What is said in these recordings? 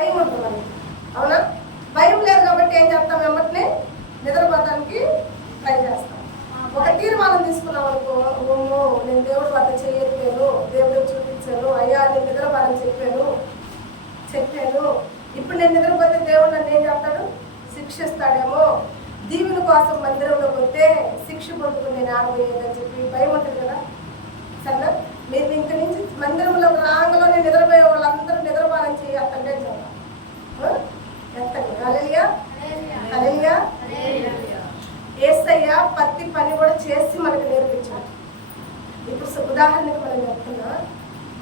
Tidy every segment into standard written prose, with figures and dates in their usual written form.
భయం ఉంటుంది. అవునా? భయం లేదు కాబట్టి ఏం చేస్తాం, వెంబటనే నిద్రపోవడానికి ట్రై చేస్తాం. ఒక తీర్మానం తీసుకున్నాం అనుకో, ఓమో నేను దేవుడు వద్ద చేయలేను, దేవుడు చూపించాను, అయ్యా నేను నిద్రపోవాలని చెప్పాను, ఇప్పుడు నేను నిద్రపోతే దేవుడు నన్ను ఏం చేస్తాడు, శిక్షిస్తాడేమో, దీవుల కోసం మందిరంలోకి వస్తే శిక్ష పొందుకుని నేను ఆడబోయేదని చెప్పి భయం ఉంటుంది కదా. సరే, మీరు ఇంక నుంచి మందిరంలో రాంగలో నేను నిద్రపోయే వాళ్ళందరూ నిద్రపోవాలని చేయాలంటే ఎత్తండి. హల్లెలూయా, హల్లెలూయా. యేసయ్య ప్రతి పని కూడా చేసి మనకు నేర్పించాడు. ఇప్పుడు ఉదాహరణకు మనం చెప్తున్నా,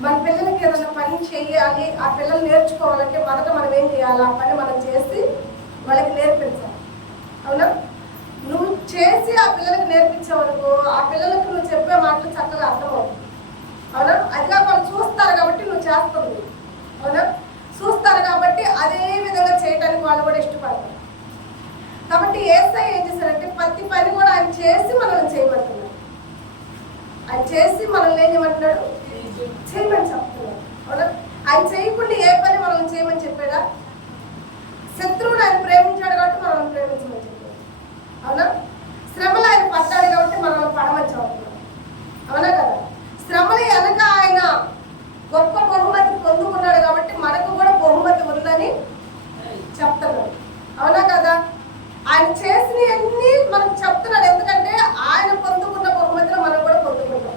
మన పిల్లలకి ఏదైనా పని చేయాలి, ఆ పిల్లలు నేర్చుకోవాలంటే మొదట మనం ఏం చేయాలి, ఆ పని మనం చేసి వాళ్ళకి నేర్పించాలి. అవునా? నువ్వు చేసి ఆ పిల్లలకి నేర్పించావనుకో, ఆ పిల్లలకు నువ్వు చెప్పే మాటలు చక్కగా అర్థమవుతుంది. అవునా? అదిగా వాళ్ళు చూస్తారు కాబట్టి నువ్వు చేస్తుంది. అవునా? చూస్తారు కాబట్టి అదే విధంగా చేయడానికి వాళ్ళు కూడా ఇష్టపడతారు. కాబట్టి యేసయ్య ఏం చేశారంటే ప్రతి పని కూడా ఆయన చేసి మనల్ని చేయమంటున్నాడు. ఆయన చేసి మనల్ని ఏం చేయమంటున్నాడు, చేయమని చెప్తున్నాడు. అవునా? ఆయన చేయకుండా ఏ పని మనల్ని చేయమని చెప్పాడా? శత్రువుని ఆయన ప్రేమించాడు కాబట్టి మనల్ని ప్రేమించమని చెప్పాడు. అవునా? శ్రమలు ఆయన పడ్డాడు కాబట్టి మనల్ని పడమని చెప్తున్నాడు. అవునా కదా? శ్రమలు వెనక ఆయన గొప్ప బహుమతి పొందుకున్నాడు కాబట్టి మనకు కూడా బహుమతి ఉందని చెప్తున్నాడు. అవునా కదా? ఆయన చేసినవన్నీ మనకు చెప్తున్నాడు. ఎందుకంటే ఆయన పొందుకున్న బహుమతిలో మనం కూడా పొందుకుంటాం.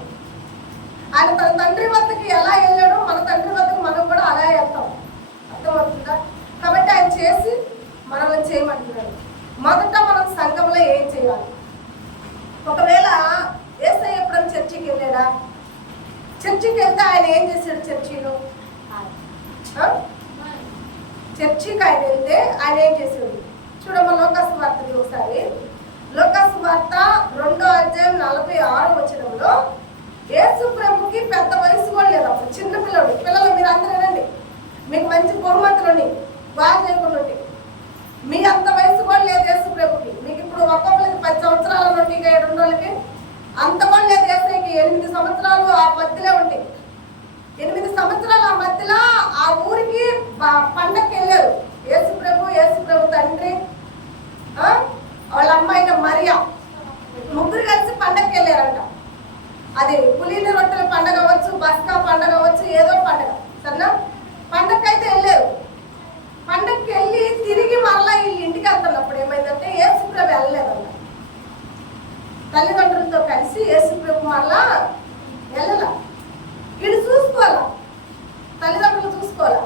ఆయన తన తండ్రి వద్దకి ఎలా వెళ్ళాడో మన తండ్రి వద్దకు మనం కూడా అలా వెళ్తాం. అర్థమవుతుందా? కాబట్టి ఆయన చేసి మనల్ని చేయమంటున్నాడు. మొదట మనం సంఘంలో ఏం చేయాలి? ఒకవేళ యేసయ్య ఎప్పుడైనా చర్చికి వెళ్ళాడా? చర్చికి వెళ్తే ఆయన ఏం చేశాడు? చర్చిలో చర్చికి ఆయన వెళ్తే ఆయన ఏం చేశాడు? చూడమ్మా, లోకాసు వార్తది ఒకసారి. లోకాసు వార్త 2వ అధ్యాయం 46వ వచనంలో, యేసు ప్రభుకి పెద్ద వయసు కూడా లేదు, అప్పుడు చిన్న పిల్లలు మీరు అందరూ వినండి, మీకు మంచి బహుమతులు బాగా చేయకుండా మీ అంత వయసు కూడా లేదు యేసు ప్రభుకి. మీకు ఇప్పుడు ఒక్కొక్కరికి 10 సంవత్సరాల నుండి 7 రోజులకి అంత కూడా లేదు. యేసయ్యకి 8 సంవత్సరాలు ఆ మధ్యలో ఉంటాయి. 8 సంవత్సరాలు ఆ మధ్యలో ఆ ఊరికి పండగకి వెళ్ళారు. యేసు ప్రభు తండ్రి, వాళ్ళ అమ్మాయిన మరియా, ముగ్గురు కలిసి పండగకి వెళ్ళారంట. అది పులిని రొట్టెల పండగ అవ్వచ్చు, బస్కా పండగ అవ్వచ్చు, ఏదో పండగ. సరేనా? పండగకి అయితే వెళ్ళారు. పండగకి వెళ్ళి తిరిగి మరలా వీళ్ళు ఇంటికి వెళ్తున్నప్పుడు ఏమైందంటే యేసు ప్రభు వెళ్ళలేదన్న. తల్లిదండ్రులతో కలిసి యేసు ప్రభు మరలా వెళ్ళాల. వీడు చూసుకోవాలా, తల్లిదండ్రులు చూసుకోవాలా.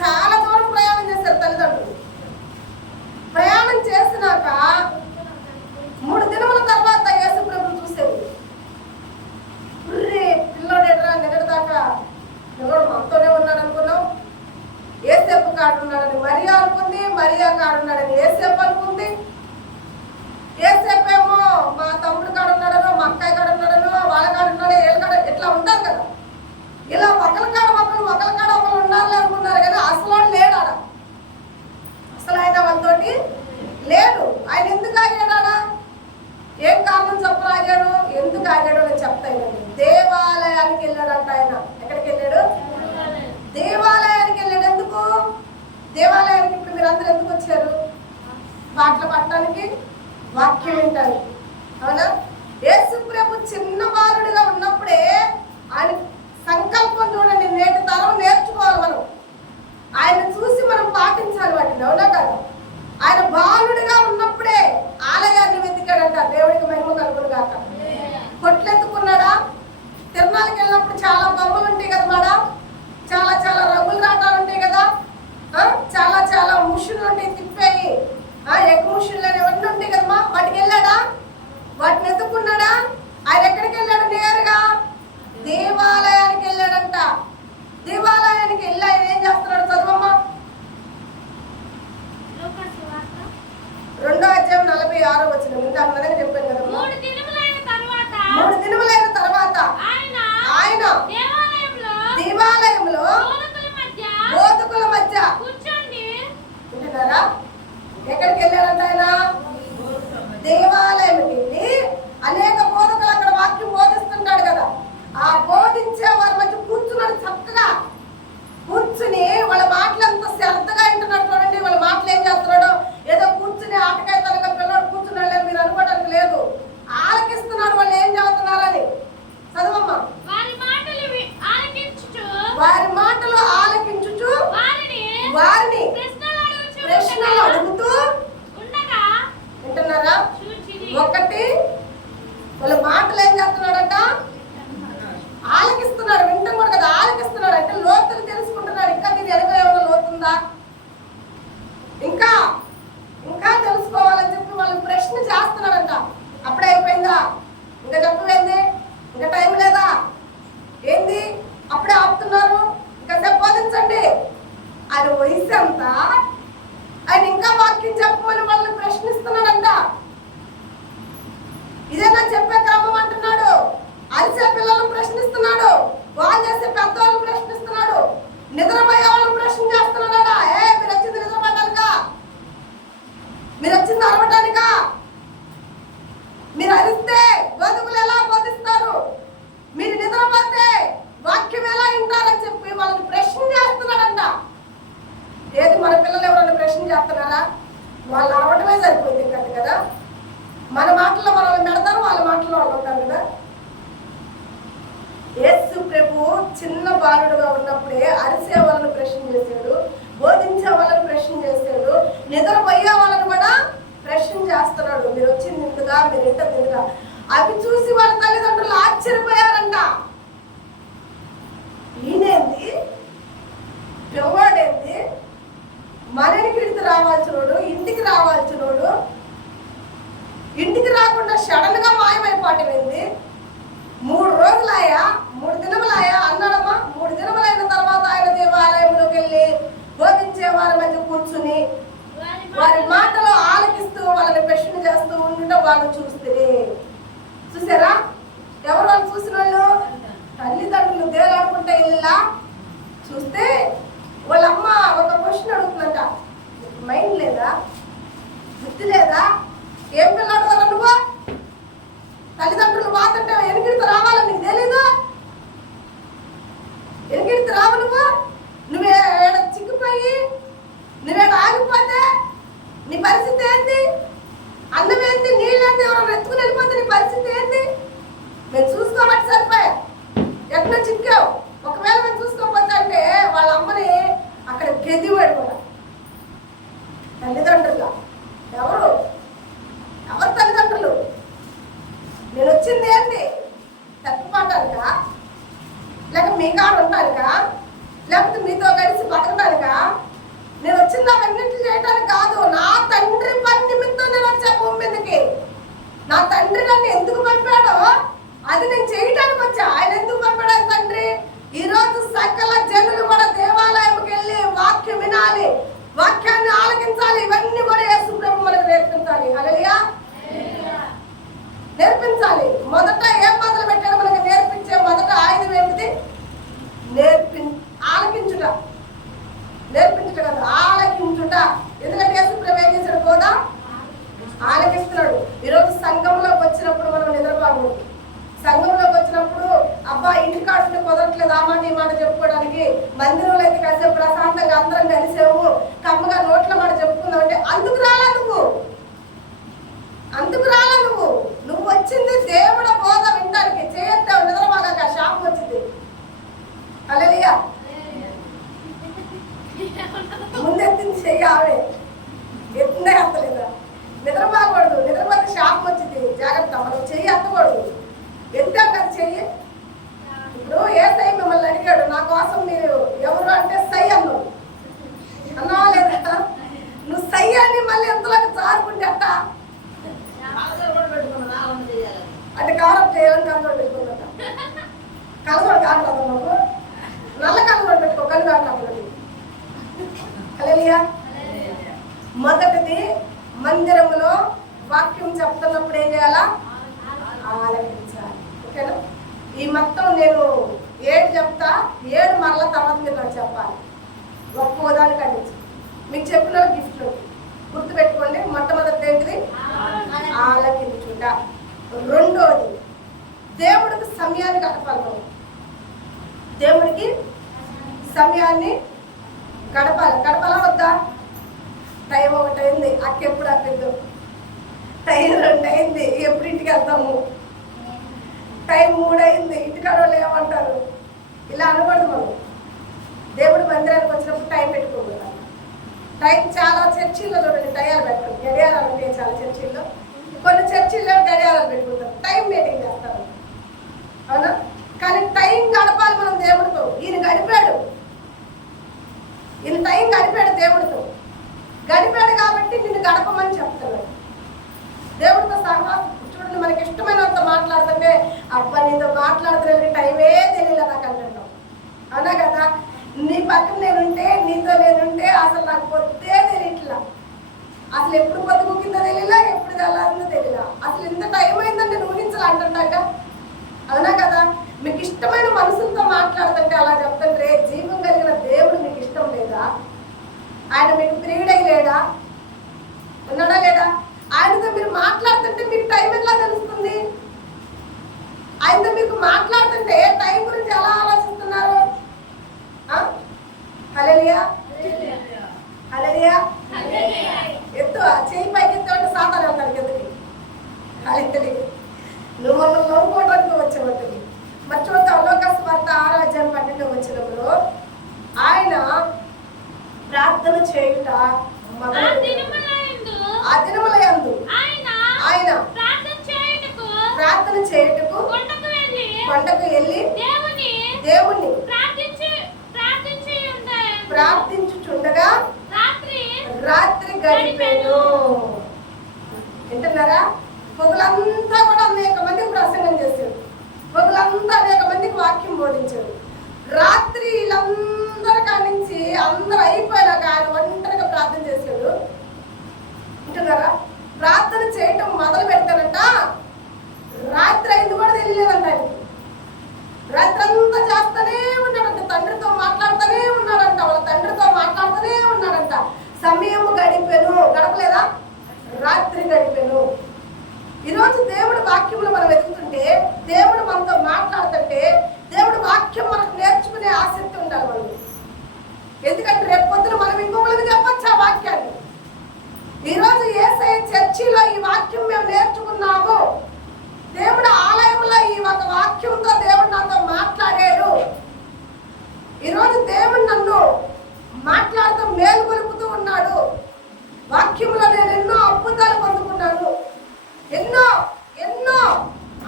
చాలా దూరం ప్రయాణం చేశారు తల్లిదండ్రులు. ప్రయాణం చేసినాక 3 దినముల తర్వాత యేసు ప్రభుని చూసేది. పిల్లోడేట్రా నిన్నటిదాకా పిల్లోడు మనతోనే ఉన్నాడు అనుకున్నాం, ఏసేపు కాడున్నాడని మరియా అనుకుంది, మరియా కాడున్నాడని ఏసేపు అనుకుంది. ఏసేపు ఏమో మా తమ్ముడు కాడున్నాడనో, మా అక్కయ్య కాడున్నాడనో, వాళ్ళ కాడున్నాడో, వీళ్ళ కాడ ఇట్లా ఉంటారు కదా. ఇలా ఒకరి కాడ ఒకరు ఉండాలి అనుకున్నారు కానీ అసలు లేడు ఆడ. అసలు ఆయన వాళ్ళతోటి లేడు. ఆయన ఎందుకు ఆగాడా? ఏం కారణం చెప్పరాగాడు, ఎందుకు ఆగాడు అని చెప్తాను. దేవాలయానికి వెళ్ళాడంట ఆయన. ఎక్కడికి వెళ్ళాడు? దేవాలయానికి వెళ్ళాడు. ఎందుకు దేవాలయానికి? ఇప్పుడు మీరు అందరూ ఎందుకు వచ్చారు? పాటలు పట్టడానికి, వాక్యం వింటానికి. అవునా? యేసు ప్రభు చిన్న బాలుడిగా ఉన్నప్పుడే ఆయన సంకల్పం చూడండి, నేటి తరం నేర్చుకోవాలి మనం. ఆయన చూసి మనం పాటించాలి వాటిని. అవునా కదా? ఆయన బాలుడిగా ఉన్నప్పుడే ఆలయాన్ని వెతికాడంట. దేవుడికి మహిమ కలుగును గాక. కొట్లెత్తుకున్నాడా? తిరునాళ్ళకి వెళ్ళినప్పుడు చాలా బొమ్మలు ఉంటాయి కదా మేడం, చాలా చాలా రంగులు రాటాలు ఉంటాయి కదా, చాలా ముషులు ఉంటాయి, తిప్పేయి ఎగ్ ముషులు ఇవన్నీ ఉంటాయి కదమ్మా. వాటికి వెళ్ళాడా? వాటిని ఎత్తుకున్నాడా? ఆయన ఎక్కడికి వెళ్ళాడు? నేరుగా దేవాలయానికి వెళ్ళాడంట. దేవాలయానికి వెళ్ళి ఆయన ఏం చేస్తున్నాడు? చదవమ్మా. ఆయన వయసు ఎంత, ఆయన ఇంకా వాక్యం చెప్పమని వాళ్ళని ప్రశ్నిస్తున్నాడంట. ఇదేనా చెప్పే క్రమం అంటున్నాడు. అరిసే పిల్లలను ప్రశ్నిస్తున్నాడు, వాళ్ళు చేసే పెద్దవాళ్ళని ప్రశ్నిస్తున్నాడు, నిద్రపోయే వాళ్ళని ప్రశ్న చేస్తున్నాడా? మీరు వచ్చింది నిద్రపడ్డానికా? మీరు వచ్చింది అరవటానికా? మీరు అరిస్తే బతుకులు ఎలా బోధిస్తారు? మీరు నిద్రపోతే వాక్యం ఎలా వింటారని చెప్పి వాళ్ళని ప్రశ్న చేస్తున్నాడంట. ఏది మన పిల్లలు ఎవరైనా ప్రశ్న చేస్తున్నారా? వాళ్ళు అరవటమే సరిపోయింది ఇంకంటే కదా. మన మాటల్లో మనల్ని పెడతారు, వాళ్ళ మాటల్లో వాళ్ళు ఉంటారు కదా. యేసు ప్రభు చిన్న బాలుడుగా ఉన్నప్పుడే అరిసే వాళ్ళని ప్రశ్న చేశాడు, బోధించే వాళ్ళని ప్రశ్న చేశాడు, నిద్రపోయే వాళ్ళని కూడా ప్రశ్న చేస్తున్నాడు. మీరు వచ్చింది ఇందుగా, మీరు ఇంటది ఇందుగా. అవి చూసి వాళ్ళ తల్లిదండ్రులు ఆశ్చర్యపోయారంట. ఈయనేంది, పిల్లవాడేంది, మనకి ఇంటికి రావాల్సినోడు, ఇంటికి రావాల్సినోడు ఇంటికి రాకుండా సడన్ గా మాయమైపోవటమైంది. 3 రోజులాయా, 3 దినములాయా అన్నాడమ్మా. 3 దినములైన తర్వాత ఆయన దేవాలయంలోకి వెళ్ళి బోధించే వారి మధ్య కూర్చుని వారి మాటలు ఆలకిస్తూ వాళ్ళని ప్రశ్న చేస్తూ ఉండటం వాళ్ళు చూసారా? ఎవరు వాళ్ళు చూసిన వాళ్ళు? తల్లిదండ్రులు దేలాడుకుంటే ఇలా చూస్తే వాళ్ళ అమ్మ ఒక క్వశ్చన్ అడుగుతుందంట. మైండ్ లేదా, బుద్ధి లేదా? ఏం పిల్లాడు కదా నువ్వు? తల్లిదండ్రులు మాత్రంటే ఎనికిడితే రావాలని నీకు తెలీదు? ఎనికిడితే రావు నువ్వే చిక్కిపోయి నువ్వేడ ఆగిపోతే నీ పరిస్థితి ఏంటి? అన్నం ఏంటి, నీళ్ళేంటి, ఎవరైనా ఎత్తుకుని వెళ్ళిపోతే నీ పరిస్థితి ఏంటి? మేము చూసుకోబట్టి సరిపోయా. ఎక్కడ చిక్కావు? ఒకవేళ మేము చూసుకోకపోతే అంటే వాళ్ళ అమ్మని అక్కడ గెదివాడు కూడా. తల్లిదండ్రులుగా ఎవరు తల్లిదండ్రులు? నేను వచ్చింది ఏంటి? తప్పిపోవటానికా? లేక మీ కాడ ఉంటానికా? లేకపోతే మీతో కలిసి బతకటానికా? నేను వచ్చింది అవన్నింటిని చేయటానికి కాదు. నా తండ్రి పని నిమిత్తం నేను వచ్చా భూమి మీదకి. నా తండ్రి నన్ను ఎందుకు పంపాడో అది నేను చేయటానికి వచ్చా. ఆయన ఎందుకు పంపాడు తండ్రి? ఈరోజు సకల జనులు కూడా దేవాలయంకి వెళ్ళి వాక్యం వినాలి, వాక్యాన్ని ఆలకించాలి. ఇవన్నీ కూడా యేసు ప్రభు మనకు నేర్పించాలి. హల్లెలూయా, నేర్పించాలి. మొదట ఏం మొదలు పెట్టాడు మనకు నేర్పించే మొదట ఆయుధం ఏమిటి? ఆలకించుట. నేర్పించుట కాదు, ఆలకించుట. ఎందుకంటే యేసు ప్రభు ఏం చేశాడు? కూడా ఆలకిస్తున్నాడు. ఈరోజు సంఘంలోకి వచ్చినప్పుడు మనం నిద్రపోకూడదు. సంఘంలోకి వచ్చినప్పుడు అబ్బా ఇంటికాడుంటే కుదరట్లేదు ఆ మాట ఈ మాట చెప్పుకోవడానికి, మందిరంలో అయితే కాసేపు ప్రశాంతంగా అందరం కలిసాము, కమ్మగా నోట్ల మాట చెప్పుకుందాం అంటే అందుకు రాలా నువ్వు. నువ్వు వచ్చింది దేవుడు బోధ వినడానికి. చేయొద్దావు నిద్రమాగాక, శాపం వచ్చింది. హల్లెలూయా. ముందెత్తింది చెయ్యి ఆవిడే, ఎత్తుందే ఎత్తలేదా? నిద్రపోకూడదు. నిద్రపోతే శాపం వచ్చింది. జాగ్రత్త, మనం చెయ్యి ఎత్తకూడదు. ఎత్తాం కదా చెయ్యి. ఇప్పుడు యేసయ్య మిమ్మల్ని అడిగాడు, నా కోసం మీరు ఎవరు అంటే సై అన్నావు. అన్నావా లేదా? నువ్వు సై అని మళ్ళీ ఎంతలోకి జారుకుంటే అట్ట అంటే కారం చేయాలని కలసోడు పెట్టుకుందట. కలసోడు కావట్లేదు మాకు, నల్ల కలసోడు పెట్టుకో, కళ్ళు కావట్లేదు. హల్లెలూయా. మొదటిది మందిరంలో వాక్యం చెప్తున్నప్పుడు ఏం చేయాలా? ఆలకించాలి. ఓకేనా? ఈ మొత్తం నేను 7 చెప్తా, 7 మరల తర్వాత మీరు నాకు చెప్పాలి. ఒక్కోదాన్ని ఖండించి మీకు చెప్పిన గిఫ్ట్లు గుర్తుపెట్టుకోండి. మొట్టమొదటి ఏంటిది? ఆలకించుట. రెండోది దేవుడికి సమయాన్ని గడపాలి. దేవుడికి సమయాన్ని గడపాలా వద్దా? టైం 1 అయింది, అక్క ఎప్పుడు అక్కద్దు. టైం 2 అయింది, ఎప్పుడు ఇంటికి వెళ్తాము? టైం 3 అయింది, ఇంటికాడ వాళ్ళు ఏమంటారు? ఇలా అనకూడదు. మనం దేవుడి మందిరానికి వచ్చినప్పుడు టైం పెట్టుకోకూడదు. టైం చాలా చర్చిల్లో చూడండి టయాలు పెట్టరు, గడియారాలు ఉంటాయి. చాలా చర్చిల్లో, కొన్ని చర్చిల్లో గడియారాలు పెట్టుకుంటారు, టైం మెయింటైన్ చేస్తారు. అవునా? కానీ టైం గడపాలి మనం దేవుడితో. ఈయన గడిపాడు దేవుడితో. గడిపాడు కాబట్టి నిన్ను గడపమని చెప్తున్నాడు. దేవుడితో సహవాసం చూడండి. మనకి ఇష్టమైనంత మాట్లాడుతుంటే అబ్బా నీతో మాట్లాడుతున్న టైమే తెలియదు నాకు అంటుంటాం. అవునా కదా? నీ పక్కన నేనుంటే, నీతో నేనుంటే అసలు ఎప్పుడు పొద్దుకుందో తెలియలా, ఎప్పుడు తెల్లారిందో తెలియలా. అసలు ఎంత టైం అయిందని నేను ఊహించాలి అంటుంటాక. అవునా కదా? మీకు ఇష్టమైన మనుషులతో మాట్లాడుతుంటే అలా చెప్తుంటే జీవం కలిగిన దేవుడు మీకు ఇష్టం లేదా? ఆయన మీకు ప్రియుడై లేడా? ఉన్నాడా లేదా? ఆయనతో మీరు మాట్లాడుతుంటే మీకు టైం ఎలా తెలుస్తుంది? ఆయనతో మీకు మాట్లాడుతుంటే టైం గురించి ఎలా ఆలోచిస్తున్నారు? హల్లెలూయా, హల్లెలూయా. ఎత్తు చేయి పైకి ఎత్తుకుంటే సాతాను వెళ్తాడు కిందకి. హల్లెలూయా. నువ్వు మమ్మల్ని నవ్వుకోవడానికి వచ్చేవాటివి. మరి చూద్దాం, లోకాసు వార్త 6:12 ఆయన ప్రార్థన చేయుట ఆ దినములయందు ఆయన ప్రార్థన చేయుటకు కొండకు వెళ్ళి దేవుణ్ణి ప్రార్థించుచుండగా రాత్రి గడిపాను. వింటున్నారా? పొగులంతా కూడా అనేక మందికి ప్రసంగం చేశాడు. పొగులంతా అనేక మందికి వాక్యం బోధించాడు. రాత్రి వీళ్ళందరి కాడి నుంచి అందరూ అయిపోయినాక ఆయన ఒంటరిగా ప్రార్థన చేశాడు. వింటున్నారా? ప్రార్థన చేయటం మొదలు పెడతానంట రాత్రి అయింది కూడా తెలియలేదంట ఆయనకి. రాత్రి అంతా చేస్తూనే ఉన్నాడంట, తండ్రితో మాట్లాడుతూనే ఉన్నాడంట, వాళ్ళ తండ్రితో మాట్లాడుతూనే ఉన్నాడంట. సమయం గడిపెను, గడపలేదా? రాత్రి గడిపెను. ఈరోజు దేవుడి వాక్యంలో మనం వెతుకుతుంటే, దేవుడు మనతో మాట్లాడుతుంటే, దేవుడి వాక్యం మనకు నేర్చుకునే ఆసక్తి ఉండాలి మనకి. ఎందుకంటే రేపు పొద్దున మనం ఇంకొకరికి చెప్పచ్చు ఆ వాక్యాన్ని. ఈరోజు యేసయ్య చర్చిలో ఈ వాక్యం మేము నేర్చుకున్నాము, దేవుడు ఆలయంలో ఈ ఒక వాక్యంతో దేవుడు నాతో మాట్లాడాడు. ఈరోజు దేవుడు నన్ను మాట్లాడుతూ మేలు కొలుపుతూ ఉన్నాడు. వాక్యంలో నేను ఎన్నో అద్భుతాలు పొందుకున్నాను, ఎన్నో ఎన్నో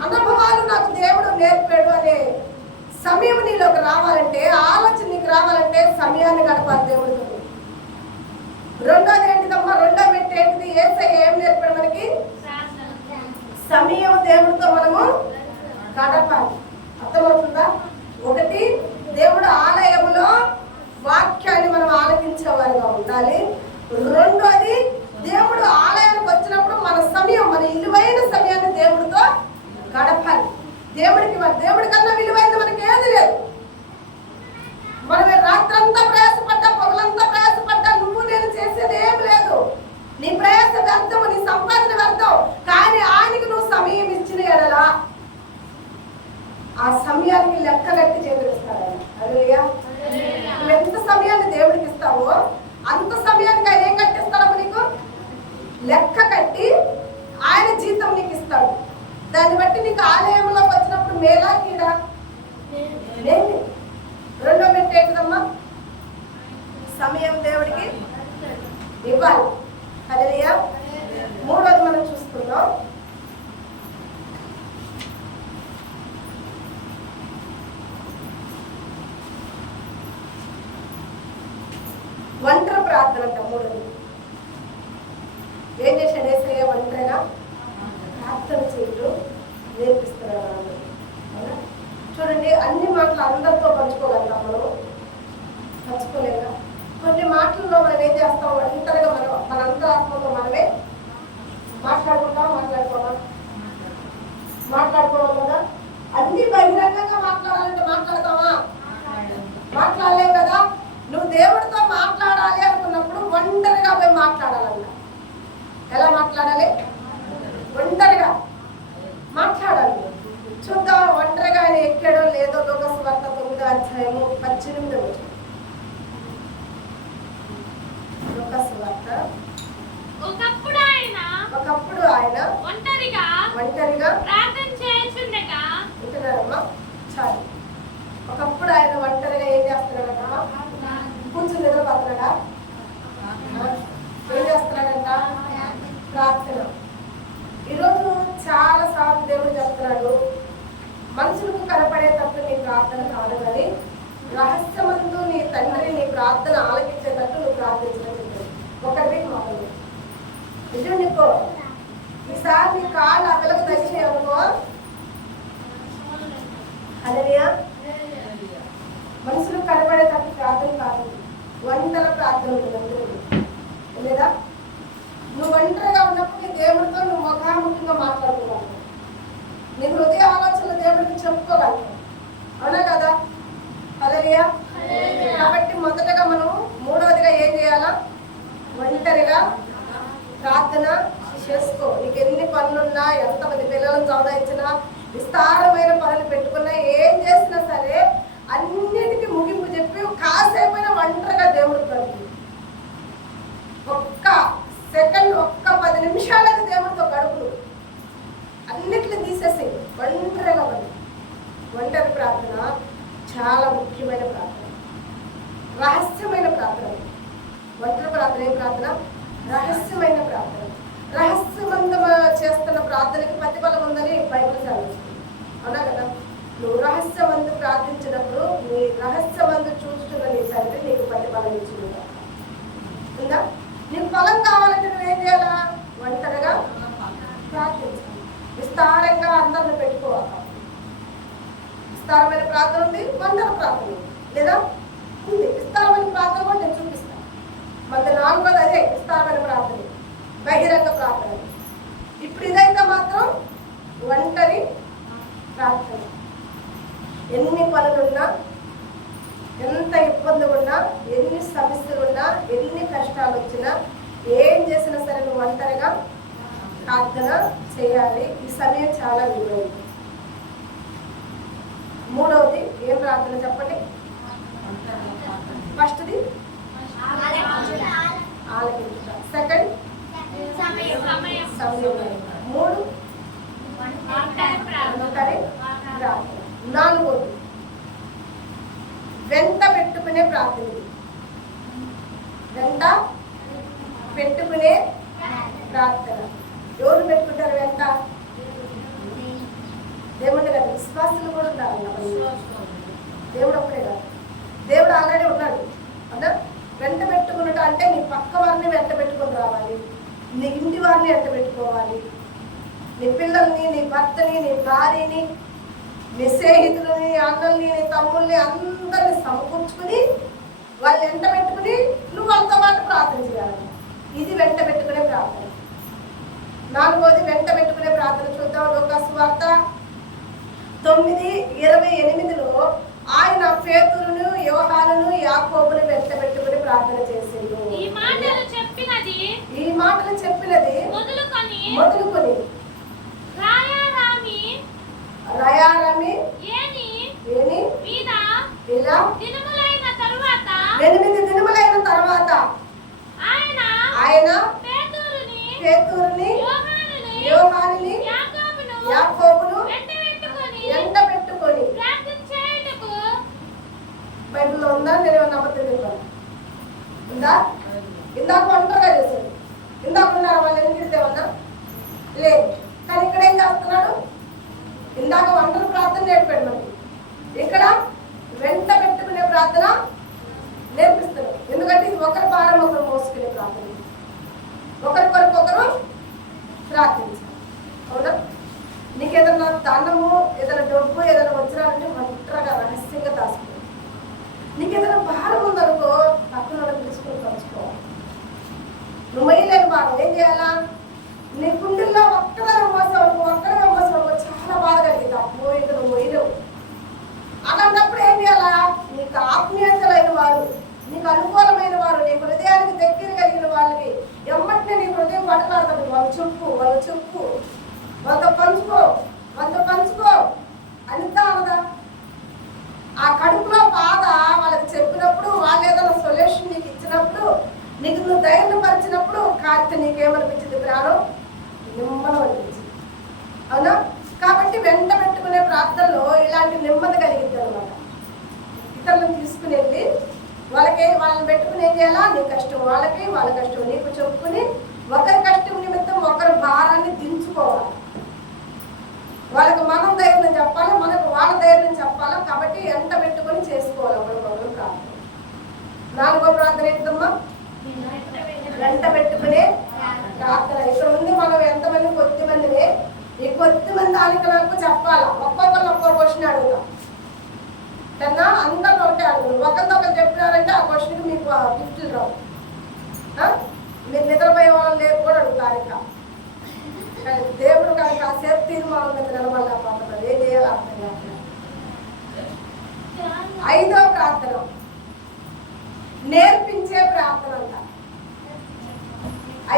అనుభవాలు నాకు దేవుడు నేర్పాడు అనే సమయం నీలోకి రావాలంటే, ఆలోచన నీకు రావాలంటే సమయాన్ని గడపాలి దేవుడితో. రెండోది ఏంటిదమ్మా? రెండో మెట్టు ఏంటిది? యేసయ్య ఏం నేర్పాడు మనకి? సమయం దేవుడితో మనము గడపాలి. అర్థమవుతుందా? ఒకటి, దేవుడు ఆలయంలో వాక్యాన్ని మనం ఆలకించేవారుగా ఉండాలి. రెండోది, దేవుడు ఆలయానికి వచ్చినప్పుడు మన సమయం, మన విలువైన సమయాన్ని దేవుడితో గడపాలి. దేవుడి కన్నా విలువైంది మనకి ఏది లేదు. మనం రాత్రంతా ప్రయాసపడ్డా, పగలంతా ప్రయాసపడ్డా, నువ్వు నేను చేసేది ఏం లేదు. నీ ప్రయాస వ్యర్థం, నీ సంపాదన వ్యర్థం. కానీ ఆయనకి నువ్వు సమయం ఇచ్చిన ఎడలా ఆ సమయానికి లెక్క కట్టి చేతులిస్తాడు ఆయన. హల్లెలూయా. నువ్వు ఎంత సమయాన్ని దేవుడికి ఇస్తావో అంత సమయానికి ఆయన ఏం కట్టిస్తాడో నీకు లెక్క కట్టి ఆయన జీతం నీకు ఇస్తాడు. దాన్ని బట్టి నీకు ఆలయంలో వచ్చినప్పుడు మేలా కీడా? రెండో మెట్టు ఏంటిదమ్మా? సమయం దేవుడికి ఇవ్వాలి. హల్లెలూయా. మూడోది మనం చూసుకుందాం. ఒంటరి ప్రార్థన అంట. మూడోది ఏం చేశాడు యేసయ్య? ఒంటరిగా ప్రార్థన చేయడం నేర్పిస్తున్నాడు. చూడండి, అన్ని మాటలు అందరితో పంచుకోగలుగుతాం మనం, పంచుకోలేక కొన్ని మాటల్లో మనం ఏం చేస్తాం? ఒంటరిగా మన అంతరాత్మతో మనమే మాట్లాడుకోవాలి కదా. అన్ని బహిరంగంగా మాట్లాడాలంటే మాట్లాడతావా? మాట్లాడలేం కదా. నువ్వు దేవుడితో మాట్లాడాలి అనుకున్నప్పుడు ఒంటరిగా పోయి మాట్లాడాలన్న. ఎలా మాట్లాడాలి? ఒంటరిగా మాట్లాడాలి. చూద్దాం ఒంటరిగా ఆయన ఎక్కాడో లేదో. లోకాసు వార్త 9:18. లోకాసు వార్త. ఒకప్పుడు ఆయన ఒంటరిగా ప్రార్థన చేయుచుండగా. వింటున్నారమ్మా? చాలు. ఒకప్పుడు ఆయన ఒంటరిగా ఏం చేస్తున్నాడమ్మా? కూర్చుని నిద్రపోతున్నాడా? ఏం చేస్తున్నాడంట? ప్రార్థన. ఈరోజు చాలా సార్లు దేవుడు చెప్తున్నాడు, మనుషులకు కనపడేటట్టు నీ ప్రార్థన కాదు, కానీ రహస్యమందు నీ తండ్రి నీ ప్రార్థన ఆలకించేటట్టు నువ్వు ప్రార్థించడం చెప్పాడు. ఒకటి మొదలు నిజం నీకో. ఈసారి నీ కాళ్ళు ఆ పిల్లకు తగ్గినాయి అనుకో. హల్లెలూయా. మనుషులకు కనపడేటట్టు ప్రార్థన కాదు, ఒంటరి ప్రార్థన చెప్పుకోగలుగుతాం. అవునా కదా? హల్లెలూయా. కాబట్టి మొదటగా మనం మూడవదిగా ఏం చేయాలా? ఒంటరిగా ప్రార్థన చేసుకో. నీకు ఎన్ని పనులున్నా, ఎంతమంది పిల్లలను చదివించినా, విస్తారమైన పనులు పెట్టుకున్నా, ఏం చేసినా సరే అన్నిటికీ ముగింపు చెప్పి కాసేపైనా ఒంటరిగా దేవుడు గడుపు. ఒక్క సెకండ్, ఒక్క 10 నిమిషాలకి దేవుడితో గడుపు. అన్నిటిని తీసేసి ఒంటరిగా పడి. ఒంటరి ప్రార్థన చాలా ముఖ్యమైన ప్రార్థన, రహస్యమైన ప్రార్థన. ఒంటరి ప్రార్థన ఏం ప్రార్థన? రహస్యమైన ప్రార్థన. రహస్యమంతం చేస్తున్న ప్రార్థనకి ప్రతిఫలం ఉందని బైబిల్ చదువుతుంది. అవునా కదా? నువ్వు రహస్యమందు ప్రార్థించినప్పుడు నీ రహస్యమందు చూస్తున్న నీ తండ్రి నీకు ప్రతిఫలం ఇచ్చిందా? ఉందా? నీకు ఫలం కావాలంటే నువ్వేం చేయాలా? ఒంటరిగా ప్రార్థించాలి. విస్తారంగా అందరిని పెట్టుకోవాలి. విస్తారమైన ప్రార్థన ఉంది, ఒంటరి ప్రార్థన ఉంది, లేదా ఉంది. విస్తారమైన ప్రార్థన కూడా నేను చూపిస్తాను. మళ్ళీ 4వది అదే విస్తారమైన ప్రార్థన, బహిరంగ ప్రార్థన. ఇప్పుడు ఇదైతే మాత్రం ఒంటరి ప్రార్థన. ఎన్ని పనులున్నా, ఎంత ఇబ్బంది ఉన్నా, ఎన్ని సమస్యలు ఉన్నా, ఎన్ని కష్టాలు వచ్చినా, ఏం చేసినా సరే నువ్వు ఒంటరిగా ప్రార్థన చేయాలి. ఈ సమయం చాలా విలువైంది. మూడవది ఏం ప్రార్థన చెప్పండి? ఫస్ట్ది ఆలకించుట, సెకండ్ సమయం, 3 ఒంటరి ప్రార్థన, 4వది వెంట పెట్టుకునే ప్రార్థన. వెంట పెట్టుకునే ప్రార్థన. ఎవరు పెట్టుకుంటారు వెంట? దేవుడు కదా. విశ్వాసులు కూడా ఉండాలన్న. దేవుడు ఒక్కడే కాదు, దేవుడు ఆల్రెడీ ఉన్నాడు. అన్నా వెంట పెట్టుకున్నట్టు అంటే నీ పక్క వారిని వెంట పెట్టుకుని రావాలి, నీ ఇంటి వారిని వెంట పెట్టుకోవాలి, నీ పిల్లల్ని, నీ భర్తని, నీ భార్యని, నీ స్నేహితులని, అన్నల్ని, నీ తమ్ముల్ని అందరిని సమకూర్చుకుని వాళ్ళు వెంట పెట్టుకుని నువ్వు వాళ్ళతో పాటు ప్రార్థన చేయాలి. ఇది వెంట పెట్టుకునే ప్రార్థన. 4వది వెంట పెట్టుకునే ప్రార్థన. చూద్దాం. లూకా సువార్త 9:28లో ఆయన పేతురును, యోహానును, యాకోబును వెంట పెట్టుకుని ప్రార్థన చేసిండు. ఈ మాటలు చెప్పినది మొదలుకొని రాయారామి ఏని ఇలా 8 దినములైన తర్వాత ఆయన పేతురుని, యోహానుని, యాకోబును వెంట పెట్టుకొని. బైబిల్లో ఉందా? నేను నమ్మకం ఉందా? ఇందాక ఒంటరిగా చేశాడు. ఇందాక ఉన్నారు వాళ్ళు ఎన్నిదేమన్నా లేదు. కానీ ఇక్కడ ఏం చేస్తున్నాడు? ఇందాక ఒంటరి ప్రార్థన నేర్పాడు మనకి, ఇక్కడ వెంట పెట్టుకునే ప్రార్థన నేర్పిస్తున్నాడు. ఎందుకంటే ఇది ఒకరి భారం ఒకరు మోసుకునే ప్రార్థన, ఒకరి కొరకు ఒకరు ప్రార్థించాలి. అవునా? నీకు ఏదైనా ధనము, ఏదైనా డబ్బు, ఏదైనా వచ్చినారంటే ఒంటరిగా రహస్యంగా దాచుకో. నీకు ఏదైనా భారం ఉందనుకో పక్కన తీసుకుని పంచుకోవాలి. నువ్వు మొయ్యలేని భారం ఏం చేయాలా? నీ కుండల్లో ఒక్కదనం మోసావు, ఒక్కడమే మోసావు, చాలా బాధ కలిగింది. అప్పుడు ఇంకా నువ్వు మొయ్యలేవు. అలాంటప్పుడు ఏం చేయాలా? నీకు ఆత్మీయతలైన వారు, నీకు అనుకూలమైన వారు, నీ హృదయానికి దగ్గర కలిగిన వాళ్ళకి ఎమ్మటినే నీ హృదయం పడతాడు. వాళ్ళు చెప్పు వాళ్ళతో పంచుకో అనిద్దా అనదా? ఆ కడుపులో బాధ వాళ్ళకి చెప్పినప్పుడు, వాళ్ళు ఏదైనా సొల్యూషన్ నీకు ఇచ్చినప్పుడు, నీకు నువ్వు ధైర్యపరిచినప్పుడు కాస్త నీకేమనిపించింది? ప్రాణం నిమ్మలం అనిపించింది. అవునా? కాబట్టి వెంట పెట్టుకునే ప్రార్థనలో ఇలాంటి నెమ్మది కలిగింది అనమాట. ఇతరులను తీసుకుని వెళ్ళి వాళ్ళని పెట్టుకుని ఏం చేయాలా? నీ కష్టం వాళ్ళకి, వాళ్ళ కష్టం నీకు చెప్పుకుని ఒకరి కష్టం నిమిత్తం ఒకరి భారాన్ని దించుకోవాలి. వాళ్ళకి మనం ధైర్యం చెప్పాలి, మనకు వాళ్ళ ధైర్యం చెప్పాలా. కాబట్టి ఎంట పెట్టుకుని చేసుకోవాలి ఒకరికొకరు ప్రార్థన. 4వ ప్రార్థన ఏంటమ్మా? వెంట పెట్టుకునే ప్రార్థన. ఇక్కడ ఉంది మనం ఎంతమంది? కొద్దిమందిని. ఈ కొద్దిమంది ఆలికలకు చెప్పాలా. ఒక్కొక్కరు ఒక్కొక్క క్వశ్చన్ అడుగుతాం కన్నా అందరూ ఒకటే అడుగుతారు. ఒకరితో ఒకరు చెప్పినారంటే ఆ క్వశ్చన్కి మీకు గిఫ్ట్లు రావు. మీరు నిద్రపోయే వాళ్ళు లేదు కూడా అడుగుతారు. ఇంకా దేవుడు కనుక ఆ సేఫ్ తీర్మానం మీద నిలబడలేకపోతున్నారు. ఏం చేయాలో అర్థం కాదు. ఐదో ప్రార్థన నేర్పించే ప్రార్థన అంట.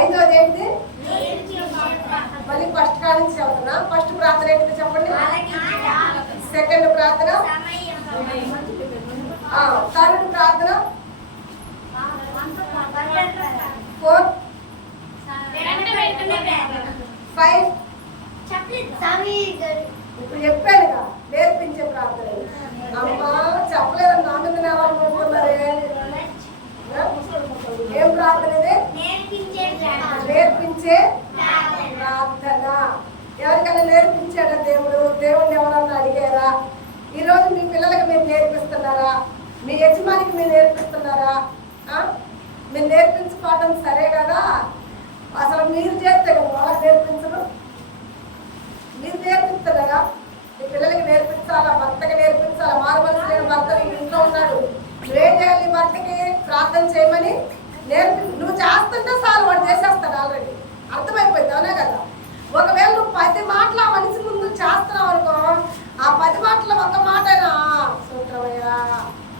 ఐదోది ఏంటి? మళ్ళీ ఫస్ట్ కాడ నుంచి చదువుతున్నా. ఫస్ట్ ప్రార్థన ఏంటిది చెప్పండి. సెకండ్ ప్రార్థన, థర్డ్ ప్రార్థన, ఫోర్త్, 5 ఇప్పుడు చెప్పానుగా నేర్పించే ప్రార్థన. అమ్మా చెప్పలేదు నా మీద నేర్చుకుంటున్నారే. ఏం ప్రార్థన ఇది? నేర్పించే ప్రార్థన. ఎవరికైనా నేర్పించాడా దేవుడు? దేవుడిని ఎవరన్నా అడిగారా? ఈరోజు మీ పిల్లలకి మీరు నేర్పిస్తున్నారా? మీ యజమానికి మీరు నేర్పిస్తున్నారా? మీరు నేర్పించుకోవడం సరే కదా, అసలు మీరు చేస్తే కదా వాళ్ళకి నేర్పించరు. మీరు నేర్పిస్తున్నారా? మీ పిల్లలకి నేర్పించాలా, భర్తకి నేర్పించాలా. మారుమనసు లేని భర్త ఇంట్లో ఉన్నాడు, నువ్వేం చేయాలి? భర్తకి ప్రార్థన చేయమని నువ్వు చేస్తుంటే చాలు, వాడు చేసేస్తాడు ఆల్రెడీ. అర్థమైపోయింది, అవునా కదా? ఒకవేళ నువ్వు 10 మాటలు ఆ మనిషి ముందు చేస్తున్నావు అనుకో, ఆ 10 మాటలు ఒక మాటైనా సూత్రమయ్యా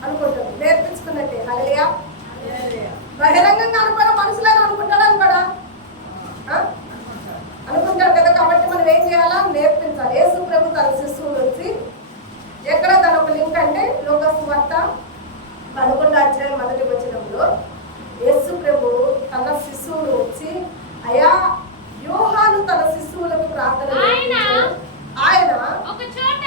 అనుకుంటాడు, నేర్పించుకున్నట్టే. హల్లెలూయా. బహిరంగంగా అనుకోవడా, మనసులో అనుకుంటాడు అనుకోడా? అనుకుంటాడు కదా. కాబట్టి మనం ఏం చేయాలా? నేర్పించాలి. యేసు ప్రభు తన శిశువులు వచ్చి ఎక్కడ తన ఒక లింక్ అంటే లూకా సువార్త 11వ వచనంలో యేసు ప్రభు తన శిశువులు వచ్చి, అయ్యా యోహాను తన శిశువులకు ప్రార్థన ఆయన ఒక చోట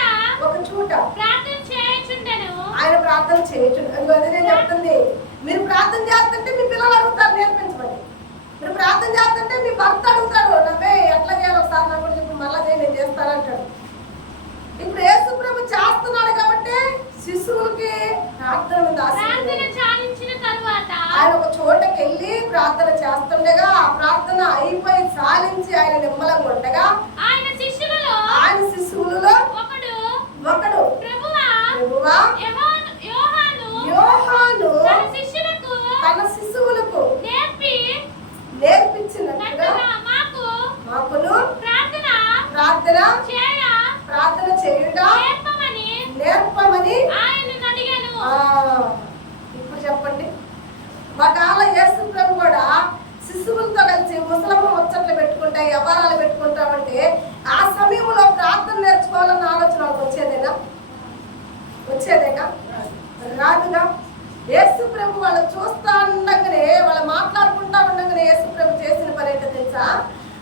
ఆయన ప్రార్థన చేయుచుండెను. అదే నేను చెప్తుంది. మీరు ప్రార్థన చేస్తుంటే మీ పిల్లలు అడుగుతారు నేర్పించమని. మీరు ప్రార్థన చేస్తుంటే మీ భర్త అడుగుతాడు, నవ్వే ఎట్లా చేయాలి ఒకసారి నాకు ఇప్పుడు మళ్ళా చేయి, నేను చేస్తానంటాడు. ఇప్పుడు యేసు ప్రభు చేస్తున్నాడు కాబట్టి శిశువులకి ప్రార్థన ఉంది. ఆయన ఒక చోటకి వెళ్ళి ప్రార్థన చేస్తుండగా ఆ ప్రార్థన అయిపోయి సాలించి ఆయన నిమ్మలంగా ఉండగా ఆయన శిశువులలో ఒకడు ప్రభువా యోహాను తన శిశువులకు నేర్పించినట్టుగా మాకును ప్రార్థన చేయుట నేర్పమని ఇప్పుడు చెప్పండి. ఒకవేళ యేసు ప్రభు కూడా శిశువులతో కలిసి ముసలమ్మ ముచ్చట్లు పెట్టుకుంటా, వ్యవహారాలు పెట్టుకుంటామంటే ఆ సమయంలో ప్రార్థన నేర్చుకోవాలన్న ఆలోచన వాళ్ళకి వచ్చేదేనా? రాదుగా. యేసు ప్రభు వాళ్ళు చూస్తా ఉండగానే, వాళ్ళు మాట్లాడుకుంటా ఉండగానే యేసు ప్రభు చేసిన పని ఏంటో తెలుసా?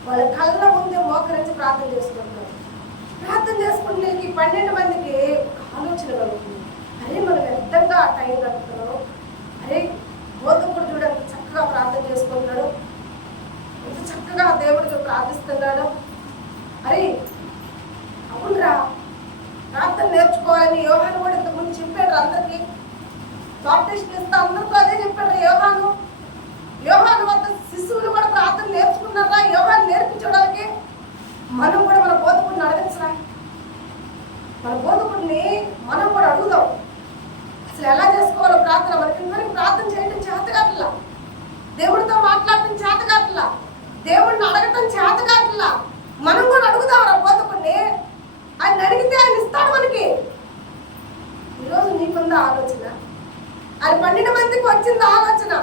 వాళ్ళ కళ్ళ ముందే మోకరించి ప్రార్థన చేసుకుంటున్నారు. ప్రార్థన చేసుకుంటే ఈ 12 మందికి ఆలోచన కలుగుతుంది. అరే మనం వ్యర్థంగా టైం గడుపుతున్నాం. అరే బోధకుడు చూడండి చక్కగా ప్రార్థన చేసుకుంటున్నాడు, ఎంత చక్కగా దేవుడికి ప్రార్థిస్తున్నాడు. అరే అవునరా, ప్రార్థన నేర్చుకోవాలని యోహాను కూడా ఇంతకుముందు చెప్పాడు అందరికి. బాప్టిస్ట్ ఇస్తా అందరితో అదే చెప్పాడు యోహాను. వద్ద శిశువులు కూడా ప్రార్థన నేర్చుకున్నారా? యోహాను నేర్పించడానికి మనం కూడా మన బోధకుడిని అడగచ్చరా? మన బోధకుడిని మనం కూడా అడుగుదాం, అసలు ఎలా చేసుకోవాలో ప్రార్థన. మనకి ఇంతవరకు ప్రార్థన చేయడం చేతగాట్లా, దేవుడితో మాట్లాడటం చేతగాట్లా, దేవుడిని అడగటం చేతగాట్లా. మనం కూడా అడుగుదాం రా బోధకుడిని. ఆయన అడిగితే ఆయన ఇస్తాడు మనకి. ఈరోజు నీకుందా ఆలోచన? ఆయన 12 మందికి వచ్చింది ఆలోచన.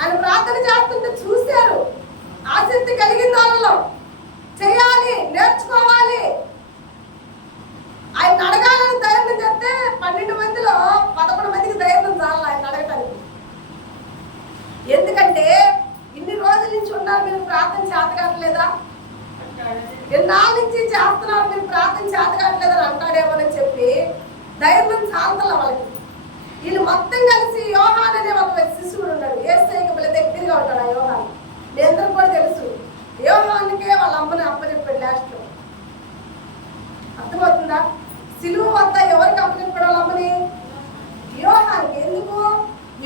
ఆయన ప్రార్థన చేస్తుంటే చూశారు, ఆసక్తి కలిగింది వాళ్ళలో. చేయాలి, నేర్చుకోవాలి, ఆయన అడగాలని ధైర్యం చెప్తే 12 మందిలో 11 మందికి ధైర్యం చాలు ఆయన అడగటానికి. ఎందుకంటే ఇన్ని రోజుల నుంచి ఉన్నారు, మీరు ప్రార్థన చేతకావట్లేదా? ఎన్నాళ్ళ నుంచి చేస్తున్నారు, మీరు ప్రార్థన చేతకావట్లేదని అంటాడేమోనని చెప్పి ధైర్యం చాలతల వాళ్ళకి. వీళ్ళు మొత్తం కలిసి యోహాన్ అనే ఒక శిశువుడు ఉన్నాడు, యేసయ్యకి పిల్ల దగ్గరగా ఉంటాడు. ఆ యోహాన్ మీ అందరికి కూడా తెలుసు. యోహాన్కే వాళ్ళ అమ్మని అప్పచెప్పాడు లాస్ట్లో. అర్థమవుతుందా? సిలువ వద్ద ఎవరికి అప్పచెప్పాడు వాళ్ళ అమ్మని? యోహాన్కి. ఎందుకు?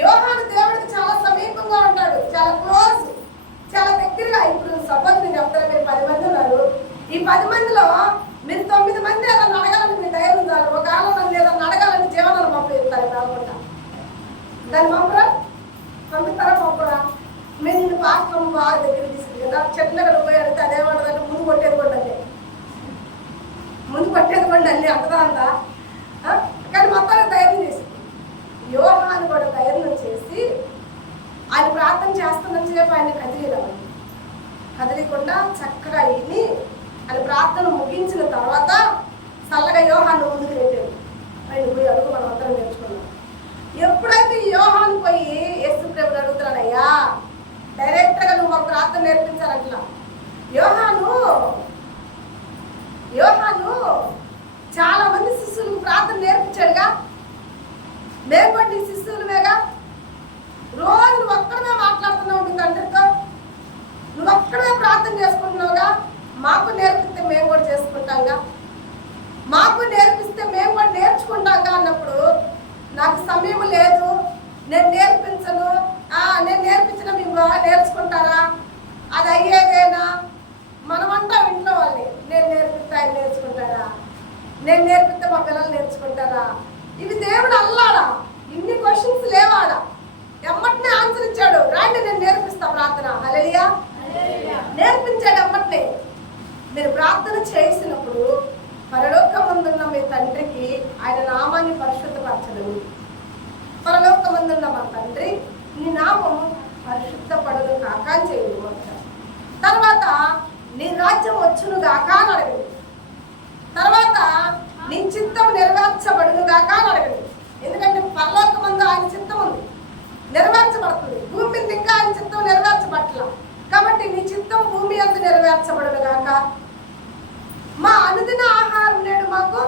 యోహాను దేవుడికి చాలా సమీపంగా ఉంటాడు, చాలా క్లోజ్, చాలా దగ్గరగా. ఇప్పుడు సపోజ్ నేను చెప్తాను, మీరు 10 మంది ఉన్నారు. ఈ 10 మందిలో మీరు 9 మంది ఏదన్నా అడగాలని మీ ధైర్యం ఉండాలి. ఒక ఆలోచన ఏదన్నా అడగాలని జీవనాలు పంపిస్తారు కాకుండా దాన్ని పంపిస్తారా? పంపరా? మీరు నిన్ను పాస్టర్ బాగా దగ్గర తీసుకెళ్ళి చెట్లుగా పోయి అడిగితే అదేమంటే ముందు కొట్టేది కూడా అండి, ముందు కొట్టేది కూడా అండి అంటదా అంతా. కానీ మొత్తానికి ధైర్యం చేసి ఆయన ప్రార్థన చేస్తున్నంతసేపు ఆయన కదిలికుండా చక్కగా విని ఆయన ప్రార్థన ముగించిన తర్వాత చల్లగా యోహాను ముందుకు పెట్టాడు. ఆయన పోయి అడుగు, మనం అందరం నేర్చుకున్నాం. ఎప్పుడైతే యోహాను పోయి యేసు ప్రభుని అడుగుతున్నాడయ్యా, డైరెక్ట్గా నువ్వు మాకు ప్రార్థన నేర్పించాలంటలా. యోహాను చాలా మంది శిష్యులకు ప్రార్థన నేర్పించాడుగా. మేము కూడా నీ శిష్యులమేగా. రోజు నువ్వు ఒక్కడమే మాట్లాడుతున్నావు మీ తండ్రితో, నువ్వు ఒక్కడమే ప్రార్థన చేసుకుంటున్నావుగా. మాకు నేర్పిస్తే మేము కూడా చేసుకుంటాంగా, మాకు నేర్పిస్తే మేము కూడా నేర్చుకుంటాంగా అన్నప్పుడు నాకు సమయం లేదు, నేను నేర్పించను, నేను నేర్పించిన మేము బాగా నేర్చుకుంటారా, అది అయ్యేదేనా? మనమంటా ఇంట్లో వాళ్ళని, నేను నేర్పిస్తే ఆయన నేర్చుకుంటారా, నేను నేర్పిస్తే మా పిల్లలు నేర్చుకుంటారా? ఇవి దేవుడు అల్లాడా, ఇన్ని క్వశ్చన్స్ లేవాడా, ఎమ్మటినే ఆన్సర్ ఇచ్చాడు. రాండి నేను నేర్పిస్తా ప్రార్థన. హల్లెలూయా. నేర్పించాడు ఎమ్మటినే. మీరు ప్రార్థన చేసినప్పుడు పరలోకమందున్న మీ తండ్రికి ఆయన నామాన్ని పరిశుద్ధపరచదు. పరలోకమందున్న మా తండ్రి నీ నామం పరిశుద్ధపడదు కాక అని చేయదు. తర్వాత నీ రాజ్యం వచ్చును గాక అని అడగదు. తర్వాత నీ చిత్తం నెరవేర్చబడును గాక అని అడగదు. ఎందుకంటే పరలోకమందు ఆయన చిత్తం ఉంది, నెరవేర్చబడుతుంది. భూమి మీద ఇంకా ఆయన చిత్తం నెరవేర్చబట్ల, కాబట్టి నీ చిత్తం భూమి అందు నెరవేర్చబడును గాక. మా అనుదిన ఆహారం నేడు మాకు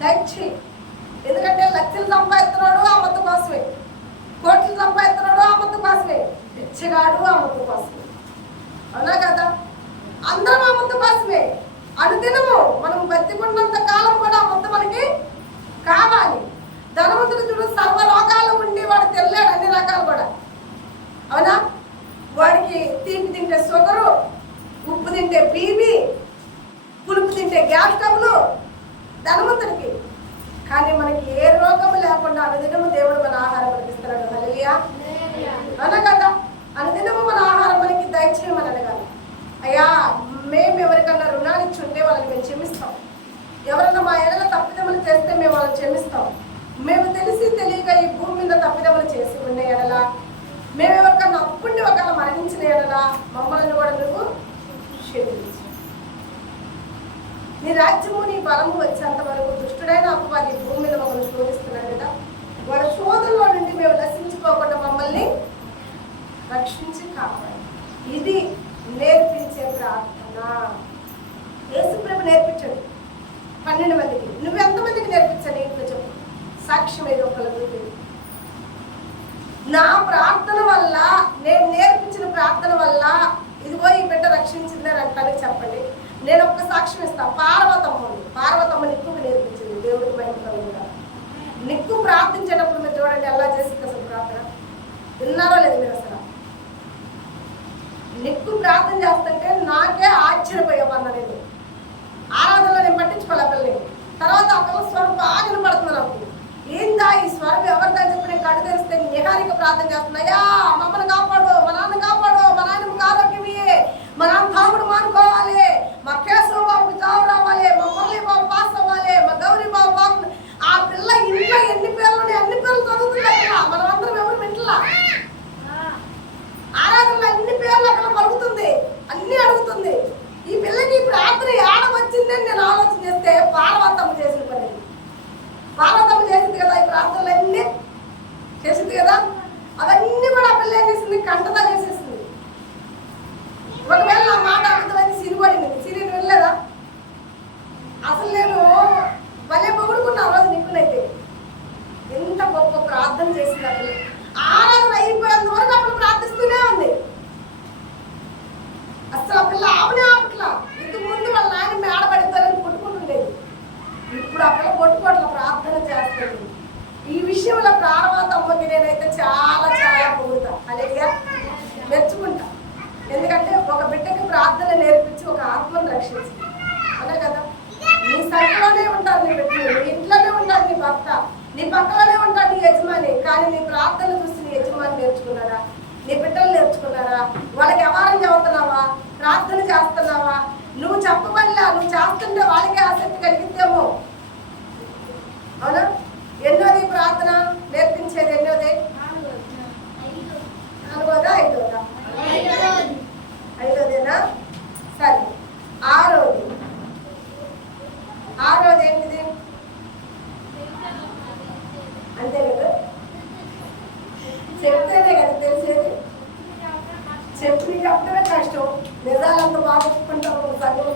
దయచేయి. ఎందుకంటే లక్షలు సంపాదిస్తున్నాడు ఆ మొత్తం కోసమే, కోట్లు సంపాదిస్తున్నాడు ఆ మొత్తం కోసమే, పిచ్చగాడు ఆ మొత్తం కోసమే. అవునా కదా? అందరం ఆ మొత్తం కోసమే. అనుదినము మనం బతికున్నంత కాలం కూడా ఆ మొత్తం మనకి కావాలి. ధనవంతుడు చూడు, సర్వ రోగాలు ఉండి వాడు తెల్లాడు అన్ని రకాలు కూడా. అవునా? వాడికి తీపి తింటే షుగరు, ఉప్పు తింటే బీపీ, పులుపు తింటే గ్యాస్ ట్రబుల్ ధనవంతుడికి. కానీ మనకి ఏ రోగము లేకుండా అనుదినము దేవుడు మన ఆహారం మనకిస్తున్నాడు. హల్లెలూయా. అవునా కదా? అనుదినము మన ఆహారం మనకి దయచేయమని అడగాలి. అయ్యా, మేము ఎవరికన్నా రుణాలు ఇచ్చుంటే వాళ్ళని మేము క్షమిస్తాం. ఎవరన్నా మా ఎడల తప్పిదములు చేస్తే మేము వాళ్ళని క్షమిస్తాం. మేము తెలిసి తెలియక ఈ భూమి మీద తప్పిదములు చేసి ఉన్న ఎడల, మేము ఎవరికన్నా అప్పుండి ఒకవేళ మరణించిన ఎడల మమ్మల్ని కూడా నువ్వు క్షమించు. నీ రాజ్యము నీ బలము వచ్చేంత వరకు దుష్టుడైన అపవాది భూమి మీద మమ్మల్ని శోధిస్తున్నాడు కదా. వాడి శోధనలో నుండి మేము నశించుకోకుండా మమ్మల్ని రక్షించి కావాలి. ఇది నేర్పించే ప్రార్థన. యేసు ప్రభు నేర్పించాడు 12 మందికి. నువ్వు ఎంతమందికి నేర్పించాను ఇంట్లో చెప్పు, సాక్ష్యం ఏదో ఒకరికి. నా ప్రార్థన వల్ల, నేను నేర్పించిన ప్రార్థన వల్ల ఇదిగో ఈ బిడ్డ రక్షించిందని అంటానికి చెప్పండి. నేను ఒక్క సాక్ష్యం ఇస్తాను. పార్వతమ్మ నిక్కుకు నేర్పించింది. దేవుడికి భయపడకుండా నిక్కు ప్రార్థించేటప్పుడు మీరు చూడండి ఎలా చేసింది అసలు ప్రార్థన. విన్నారో లేదు మీరు? అసలు నిక్కు ప్రార్థన చేస్తుంటే నాకే ఆశ్చర్యపోయామన్నా. నేను ఆరాధనలో నేను పట్టించుకోలే పిల్లలు. తర్వాత ఆ పిల్ల స్వరం బాగా వినపడుతుంది నాకు. ఏందా ఈ స్వరం ఎవరిదని చెప్పి నేను కళ్ళు తెరిస్తే నిహారిక ప్రార్థన చేస్తున్నాయా, మమ్మల్ని కాపాడు, మా నాన్న కాపాడు, మా నాయనకు ఆరోగ్యం ఇయ్యే, మా నాన్న తాగుడు మానుకోవాలి, మా కేశవ బాబుకి జాబు రావాలి, మా మురళీ బాబు పాస్ అవ్వాలి, మా గౌరీ బాబు బాబు. ఆ పిల్ల ఇంట్లో ఎన్ని పేర్లు ఉన్నాయి అన్ని పేర్లు చదువుతుంది. మనం అందరం ఎవరు వింటలా. ఆరాధనలో అన్ని పేర్లు అక్కడ పలుకుతుంది, అన్ని అడుగుతుంది. ఈ పిల్లకి ప్రార్థన ఏడ వచ్చిందని నేను ఆలోచన చేస్తే పార్వతమ్మ చేసిన పని. పార్వతమ్మ చేసింది కదా ఈ ప్రార్థనలు అన్నీ చేసింది కదా. అవన్నీ కూడా ఆ పిల్ల ఏం చేసింది, కంటదా చేసేసింది. ఒకవేళ నా మాట అర్థమైంది సిరిపడింది. సిరిని వెళ్ళలేదా? అసలు నేను భలే పొగుడుకున్నా రోజు నిప్పునైతే. ఎంత గొప్ప ప్రార్థన చేసింది ఆ పిల్ల. ఆరాధన అయిపోయేంత వరకు అప్పుడు ప్రార్థిస్తూనే ఉంది. అసలు ఆ పిల్ల ఆపనే ఆపట్లా. ఇంతకు ముందు వాళ్ళ నాయన మేడబడిద్దారని కొట్టుకుంటుండేది. ఇప్పుడు ఆ పిల్ల కొట్టుకోవట్ల, ప్రార్థన చేస్తుంది. ఈ విషయంలో పార్వతమ్మకి నేనైతే చాలా చాలా పొగుడుతా. అలాగే మెచ్చుకుంటా. ఎందుకంటే ఒక బిడ్డకి ప్రార్థన నేర్పించి ఒక ఆత్మను రక్షించింది. అనే కదా. నీ సంఖ్యలోనే ఉంటారు నీ బిడ్డలు, నీ ఇంట్లోనే ఉంటారు నీ భర్త, నీ పక్కలోనే ఉంటాడు నీ యజమాని. కానీ నీ ప్రార్థన చూసి నీ యజమాని నేర్చుకున్నారా? నీ బిడ్డలు నేర్చుకున్నారా? వాళ్ళకి వ్యవహారం చదువుతున్నావా? ప్రార్థన చేస్తున్నావా? నువ్వు చెప్పబడిలా, నువ్వు చేస్తుంటే వాళ్ళకే ఆసక్తి కలిగిద్దేమో. అవునా? ఎన్నోది ప్రార్థన నేర్పించేది? ఎన్నోది? ఐదోదా? ఐదోదేనా? సరే. ఆరోది ఏంటిది? అంతే కదా, చెప్తేనే కదా తెలిసేది. చెప్పి చెప్పడమే కష్టం, నిజాలంతా బాగుంటాము చదువు.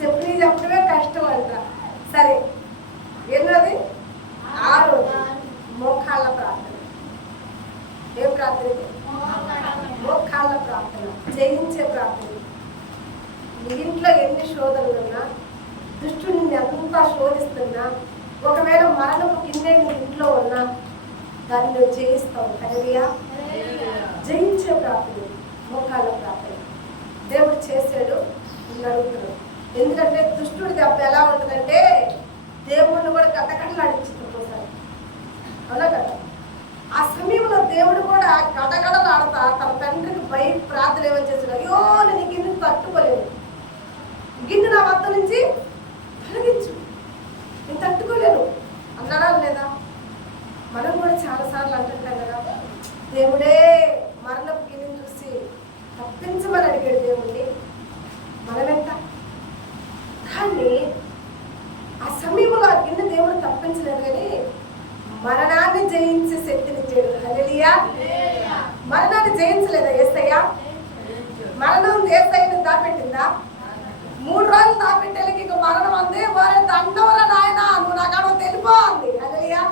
చెప్పి చెప్పడమే కష్టం అంట. సరే, ఎన్నోది? ఆరోది మోకాళ్ళ ప్రార్థన. ఏం ప్రార్థన? మోకాళ్ళ ప్రార్థన, జయించే ప్రార్థన. నీ ఇంట్లో ఎన్ని శోధనలు ఉన్నా, దుష్టుని ఎంత శోధిస్తున్నా, ఒకవేళ మరణము కిందే నీ ఇంట్లో ఉన్నా దాన్ని నువ్వు జయిస్తావు. హల్లెలూయా. జయించే ప్రార్థన, మోకాళ్ళ ప్రార్థన దేవుడు చేశాడు అడుగుతున్నాడు. ఎందుకంటే దుష్టుడి దెబ్బ ఎలా ఉంటుందంటే దేవుడిని కూడా గడగడలాడించుకుంటున్నాడు. అవునా కదా? ఆ సమయంలో దేవుడు కూడా గడగడలాడతా తన తండ్రికి ప్రార్థన ఏమని చేశాడు? అయ్యో, నేను గిన్నె తట్టుకోలేను, గిన్నె నా వద్ద నుంచి తొలగించు, నేను తట్టుకోలేను అన్నాడా లేదా? మనం కూడా చాలాసార్లు అంటుంటాం కదా, దేవుడే మరణపు గిన్నెని చూసి తప్పించమని అడిగాడు దేవుడిని. మనమెంత? కానీ ఆ సమయంలో ఆ గిన్నె దేవుడు తప్పించలేదు, కానీ మరణాన్ని జయించే శక్తినిచ్చాడు. హల్లెలూయా. మరణాన్ని జయించలేదా యేసయ్య? మరణం యేసయ్యని దాపెట్టిందా? 3 రోజులు దాపెట్టేళ్ళకి ఇక మరణం అంది, వారి దండవరా నాయన, నువ్వు నాకాడ తెలిపో అంది. హల్లెలూయా.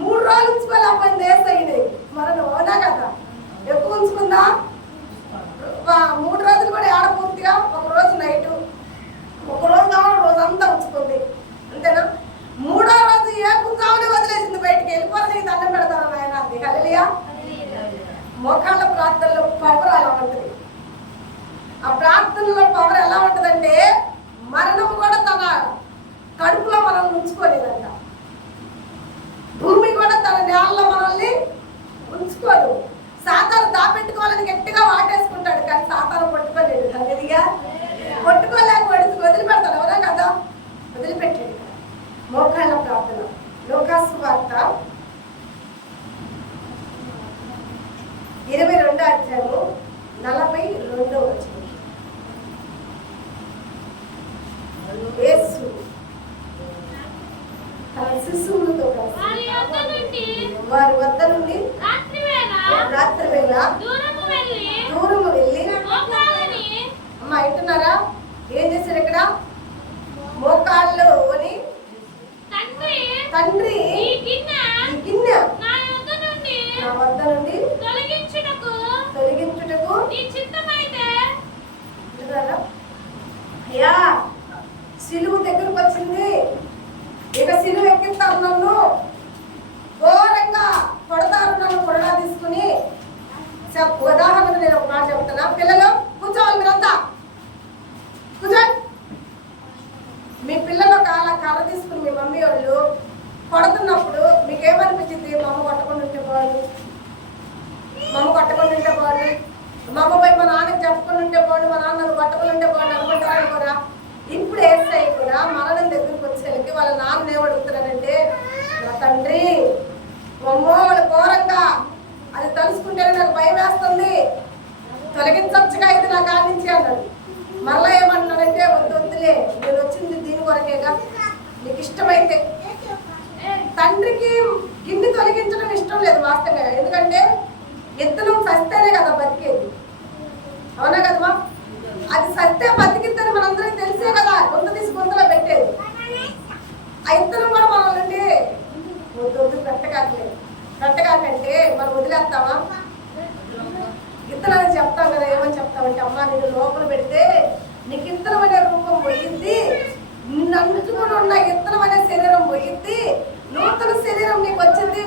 3 రోజులు ఉంచుకోలేకపోయింది యేసయ్యని మరణం. అవునా కదా? ఎక్కువ ఉంచుకుందా? 3 రోజులు కూడా ఆడ పూర్తిగా, ఒక రోజు నైటు, ఒక రోజు కావాలి, రోజంతా ఉంచుకుంది. అంతేనా? 3వ రోజు ఏ కుంజామని వదిలేసింది, బయటికి వెళ్ళిపోతే దండం పెడతాను ఆయన అంది. హల్లెలూయా. మోకాళ్ళ ప్రార్థనలో పవర్ అలా ఉంటుంది. ఆ ప్రార్థనలో పవర్ ఎలా ఉంటుందంటే మరణము కూడా తన కడుపులో మనల్ని ఉంచుకోలేదంట. భూమి కూడా తన నేలలో మనల్ని ఉంచుకోదు. సాతాను దాపెట్టుకోవాలని గట్టిగా వాటేసుకుంటాడు, కానీ సాతాను పట్టుకోలేడు. హల్లెలూయా. పట్టుకోలేక వదిలిపెడతాడు. అవునా కదా? వదిలిపెట్టాడు. మోకాళ్ళ ప్రార్థన. లూకాసు వార్త 22వ అధ్యాయము 42వ వచనం. యేసు తన శిశువులతో కలిసి వారి వద్ద నుండి రాత్రి వేళ దూరము వెళ్ళి, అమ్మ వింటున్నారా? ఏం చేశారు ఇక్కడ? మోకాళ్ళు అని, తండ్రి ఈ గిన్నె నా వద్ద నుండి తొలగించుటకు అయ్యా, సిలువు దగ్గరకు వచ్చింది, ఇక సిలువు ఎక్కిస్తాను, నన్ను ఘోరంగా కొడతారు, నన్ను కొరడా తీసుకుని. ఉదాహరణకు నేను ఒక మాట చెప్తున్నా. పిల్లలు కూర్చోవాలి, మీరంతా కూర్చోండి. మీ పిల్లలు కర్ర తీసుకుని మీ మమ్మీ వాళ్ళు కొడుతున్నప్పుడు మీకేమనిపించింది? మా అమ్మ కొట్టకుండా ఉంటే బాగుండు, మా అమ్మ కొట్టకుండా ఉంటే బాగుండు, మా అమ్మ పోయి మా నాన్నకి చెప్పకుండా ఉంటే బాగుండు, మా నాన్న నన్ను కొట్టకుండా ఉంటే బాగుండు అనుకుంటారా అనుకోరా? ఇప్పుడు యేసయ్య కూడా మరణం దగ్గరికి వచ్చేసరికి వాళ్ళ నాన్న ఏమడుగుతున్నాడంటే, నా తండ్రి అమ్మో వాళ్ళు ఘోరంగా, అది తలుసుకుంటేనే నాకు భయం వేస్తుంది, తొలగించచ్చుగా ఇది నా కాడి నుంచి అన్నాడు. మళ్ళా ఏమన్నాడంటే, వద్దులే, నేను వచ్చింది దీని కొరకేగా, నీకు ఇష్టమైతే. తండ్రికి గిన్నె తొలగించడం ఇష్టం లేదు వాస్తవంగా, ఎందుకంటే ఇత్తనం సస్తేనే కదా బతికేది. అవునా కదమ్మా? అది సస్తే బతికిద్దని మనందరికి తెలిసే కదా గొంత తీసి గొంతలో పెట్టేది. ఆ ఇత్తనం కూడా మనల్ని వద్దు పెట్టగాకంటే మనం వదిలేస్తామా? ఇత్తనాన్ని చెప్తాం కదా, ఏమని చెప్తామంటే, అమ్మ నేను లోపల పెడితే నీకు ఇత్తనం అనే రూపం పోయిద్ది, నిన్ను అంటుకుని ఉన్న ఇత్తనం అనే శరీరం పోయిద్ది, నూతన శరీరం నీకు వచ్చింది,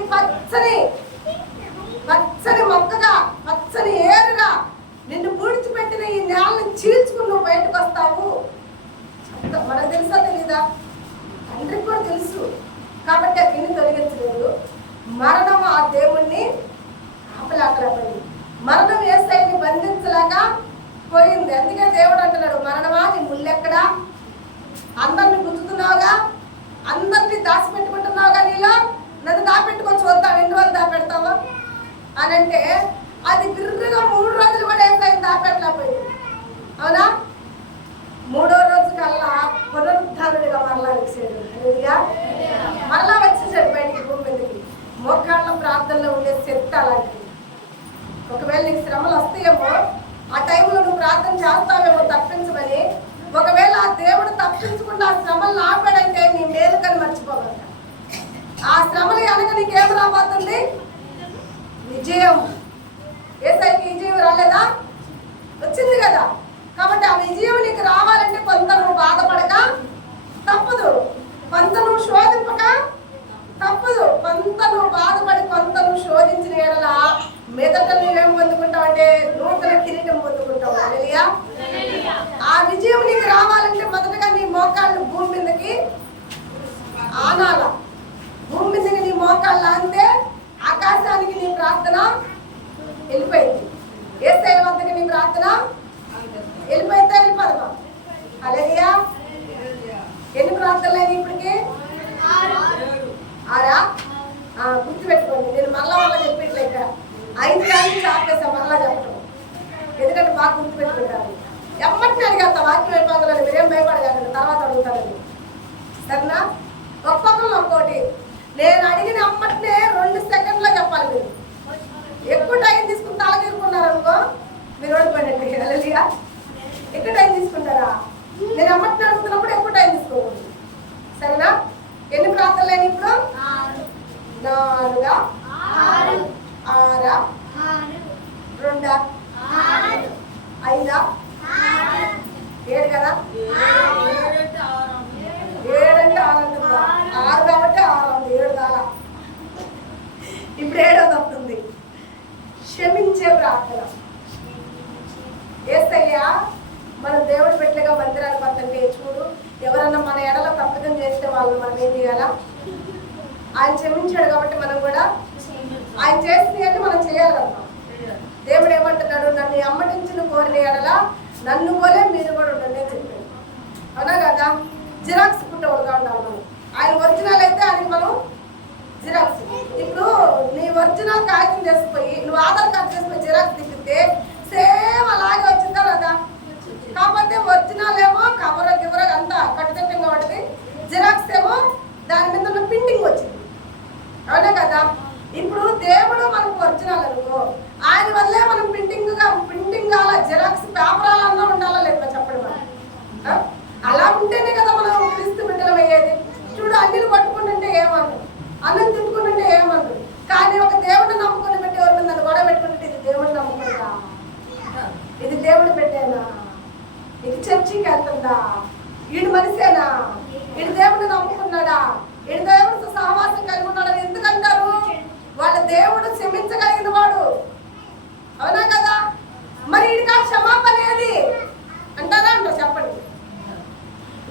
పచ్చని మొక్కగా, పచ్చని ఏరుగా నిన్ను పూడ్చిపెట్టిన ఈ నేలను చీల్చుకుని నువ్వు బయటకు వస్తావు. మనకు తెలుసా తెలీదా? తండ్రికి కూడా తెలుసు. కాబట్టి ఆ గిన్నె తొలగించలేదు. మరణం ఆ దేవుణ్ణి ఆపలేకపోయింది. మరణం యేసయ్యని బంధించలేక పోయింది. అందుకే దేవుడు అంటున్నాడు, మరణమా నీ ముళ్ళెక్కడా? అందరిని గుర్తుతున్నావుగా, అందరినీ దాచిపెట్టుకుంటున్నావుగా, నీలో నన్ను దాపెట్టుకో చూద్దాం, ఎన్ని రోజులు దాపెడతావా అని అంటే అది బిర్రుగా 3 రోజులు కూడా ఏసైని దాపెట్టలేకపోయింది. అవునా? 3వ రోజు కల్లా పునరుద్ధానుడిగా మరలా వచ్చాడు. మరలా వచ్చేసాడు బయటికి భూమి మీదకి. మోకాళ్ళ ప్రార్థనలో ఉండే శక్తి అలాంటిది. ఒకవేళ నీకు శ్రమలు వస్తాయేమో, ఆ టైంలో నువ్వు ప్రార్థన చేస్తావేమో తప్పించమని. ఒకవేళ ఆ దేవుడు తప్పించకుండా ఆ శ్రమలు ఆపాడంటే నీ మేలుకని మర్చిపోగలట. ఆ శ్రమలు కనుక నీకేం రాబోతుంది? విజయం. ఏసైకి విజయం రాలేదా? వచ్చింది కదా. కాబట్టి ఆ విజయం నీకు రావాలంటే కొంత నువ్వు బాధపడక తప్పదు, కొంత నువ్వు శోధింపక తప్పదు. కొంత నువ్వు బాధపడి కొంత నువ్వు శోధించిన ఎడల మీదట నువ్వేం పొందుకుంటావు అంటే నూతన కిరీటం పొందుకుంటావు. హల్లెలూయా. ఆ విజయం నీకు రావాలంటే మొదటగా నీ మోకాళ్ళు భూమి మీదకి ఆనాల. భూమి మీదకి నీ మోకాళ్ళు అంతే ఆకాశానికి నీ ప్రార్థన వెళ్ళిపోయింది. యేసయ్య వద్దకి నీ ప్రార్థన వెళ్ళిపోయిందా? వెళ్ళిపోదమ్మా. హల్లెలూయా. ఎన్ని ప్రార్థనలు అయినాయి ఇప్పటికి? 6. గుర్తుపెట్టుకోండి. నేను మళ్ళా చెప్పట్లేక 5 నుంచి ఆపేసా మళ్ళా చెప్పడం. ఎందుకంటే బాగా గుర్తుపెట్టుకుంటాను. ఎమ్మటిని అడిగేస్తా వాక్యం అయిపోగలని, మీరేం భయపడగలండి, తర్వాత అడుగుతానని. సరేనా? ఒక్కొక్కరు ఒక్కోటి. నేను అడిగిన అమ్మటినే 2 సెకండ్లో చెప్పాలి. మీరు ఎక్కువ టైం తీసుకుని తలకిరుకున్నారనుకో మీరు ఓడిపోయినట్టు. హల్లెలూయా. ఎక్కువ టైం తీసుకుంటారా? నేను అమ్మటిని అడుగుతున్నప్పుడు ఎక్కువ టైం తీసుకోకూడదు. సరేనా? ఎన్ని ప్రార్థనలు అయినా ఇప్పుడు? 4, 6, 2, 5, 7 కదా. 7 అంటే 6 అంటుందా? 6 కాబట్టి 6 ఉంది, 7 కాల. ఇప్పుడు 7వ వస్తుంది. క్షమించే ప్రార్థన. యేసయ్యా మన దేవుడు పెట్టలేగా మందిరానికి వస్తుంటే చూడు, ఎవరన్నా మన ఎడల తప్పిదం చేస్తే వాళ్ళు మనం ఏం చేయాలా? ఆయన క్షమించాడు కాబట్టి మనం కూడా ఆయన చేసింది అంటే మనం చేయాలి కదా. దేవుడు ఏమంటున్నాడు? నన్ను అమ్మటించిన కోరిన ఎడల నన్ను పోలే మీరు కూడా ఉండండి అని చెప్పాడు. అవునా కదా? జిరాక్స్ పుట్టవుడుగా ఉండాలి మనం. ఆయన ఒరిజినల్ అయితే ఆయనకి మనం జిరాక్స్. ఇప్పుడు నీ ఒరిజినల్ కాగితం చేసిపోయి నువ్వు ఆధార్ కార్డు చేసిపోయి జిరాక్స్ తిప్పితే సేమ్ అలాగే వచ్చిందా కదా. కాకపోతే ఒరిజినల్ ఏమో కవర్ అంతా కట్టుదిట్టంగా ఉంటుంది, జిరాక్స్ ఏమో దాని మీద ఉన్న ప్రింటింగ్ వచ్చింది. అవునా కదా? ఇప్పుడు దేవుడు మనకు ఒరిజినల్ అనుకో, ఆయన వల్లే మనం ప్రింటింగ్ కావాలా, జిరాక్స్ పేపర్ అలా ఉండాలా లేదా చెప్పండి. మనం అలా ఉంటేనే కదా మనం క్రీస్తు బిడ్డలం అయ్యేది. చూడు, అన్నిలు పట్టుకుంటుంటే ఏమన్నారు, అన్నం తిట్టుకుంటుంటే ఏమన్నారు. కానీ ఒక దేవుడిని నమ్ముకుని పెట్టి ఎవరు నన్ను గొడవ పెట్టుకుంటే ఇది దేవుడిని నమ్ముకుంటా, ఇది దేవుడు పెట్టేనా, ఇది చర్చికి వెళ్తుందా, వీడు మనిషేనా, వీడు దేవుడిని నమ్ముకున్నాడా, వీడి దేవుడితో సహవాసం కలిగి ఉన్నాడని ఎందుకంటారు? వాళ్ళ దేవుడు క్షమించగలిగిన వాడు. అవునా కదా? మరి వీడికి క్షమాపణ ఏది అంటారా? అంటారు చెప్పండి.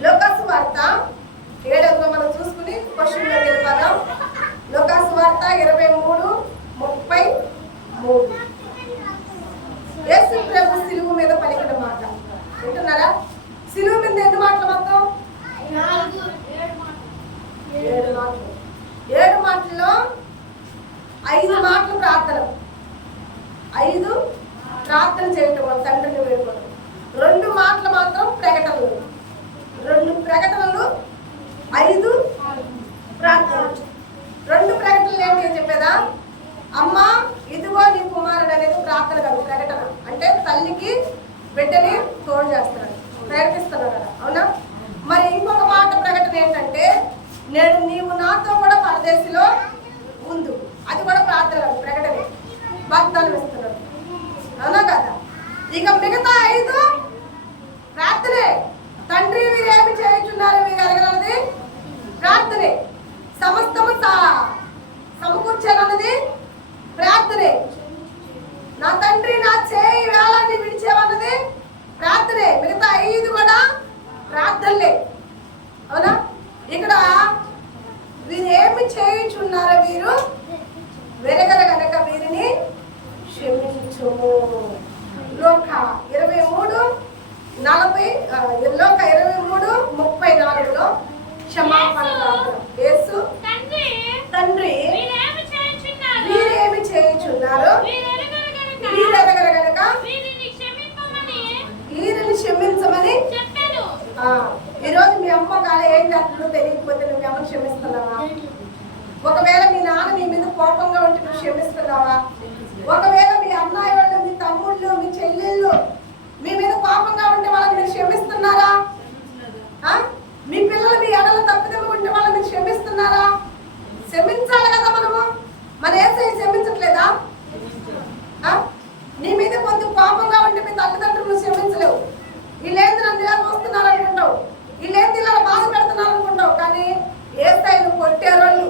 లోకాసు వార్త 7వ మనం చూసుకుని క్వశ్చన్లో వెళ్ళిపోదాం. లోకాసు వార్త 23:33. యేసు ప్రభు సిలువు మీద పలికిన మాట వింటున్నారా? సిలువు మీద ఎన్ని మాటలు మొత్తం? 7 మాటలు. 7 మాటల్లో 5 మాటలు ప్రార్థన. 5 ప్రార్థన చేయటం, వాళ్ళ తండ్రిని వేడుకోవడం. 2 మాటలు మాత్రం ప్రకటనలు. 2 ప్రకటనలు, 5 ప్రార్థనలు. 2 ప్రకటనలు ఏంటి అని చెప్పేదా? అమ్మా ఇదిగో నీ కుమారుడు అనేది ప్రార్థన కాదు, ప్రకటన. అంటే తల్లికి బిడ్డని తోడు చేస్తున్నాడు, ప్రకటిస్తున్నాడు కదా. అవునా? మరి ఇంకొక మాట ప్రకటన ఏంటంటే నేను నీవు నాతో కూడా పరదేశిలో ఉండు. అది కూడా ప్రార్థన కాదు, ప్రకటనే. వాగ్దానం ఇస్తున్నాడు. అవునా కదా? ఇక మిగతా 5 ప్రార్థనే. తండ్రి వీరేమి చేయుచున్నారు మీరు ఎరగలన్నది ప్రార్థనే. సమస్తము సమకూర్చాలన్నది ప్రార్థనే. నా తండ్రి నా చేయి వేళాన్ని విడిచేవన్నది ప్రార్థనే. మిగతా 5 కూడా ప్రార్థనలే. అవునా? ఇక్కడ వీరేమి చేయుచున్నారో వీరు వెరగల గనక వీరిని క్షమించు. లోక 23:34 క్షమాపణ ప్రార్థన. యేసు తండ్రి ఈరోజు మీ అమ్మ కాలే ఏం చేస్తుందో తెలియకపోతే నువ్వు ఎవరు క్షమిస్తున్నావా? ఒకవేళ మీ నాన్న నీ మీద కోపంగా ఉంటే నువ్వు క్షమిస్తున్నావా? ఒకవేళ మీ అన్నయ్య వాళ్ళు, మీ తమ్ముళ్ళు, మీ చెల్లెళ్ళు మీ మీద కోపంగా ఉంటే వాళ్ళని మీరు క్షమిస్తున్నారా? మీ పిల్లలు మీ ఎడల తప్పిదమ్మ ఉంటే వాళ్ళని మీరు క్షమిస్తున్నారా? క్షమించాలి కదా మనము. మన యేసయ్య క్షమించట్లేదా? నీ మీద కొంచెం కోపంగా ఉంటే మీ తల్లిదండ్రులు క్షమించలేవు. వీళ్ళేంది నన్ను ఇలా చూస్తున్నారు అనుకుంటావు, వీళ్ళేంది ఇలా బాధ పెడుతున్నారు అనుకుంటావు. కానీ యేసయ్యను కొట్టారు, వాళ్ళు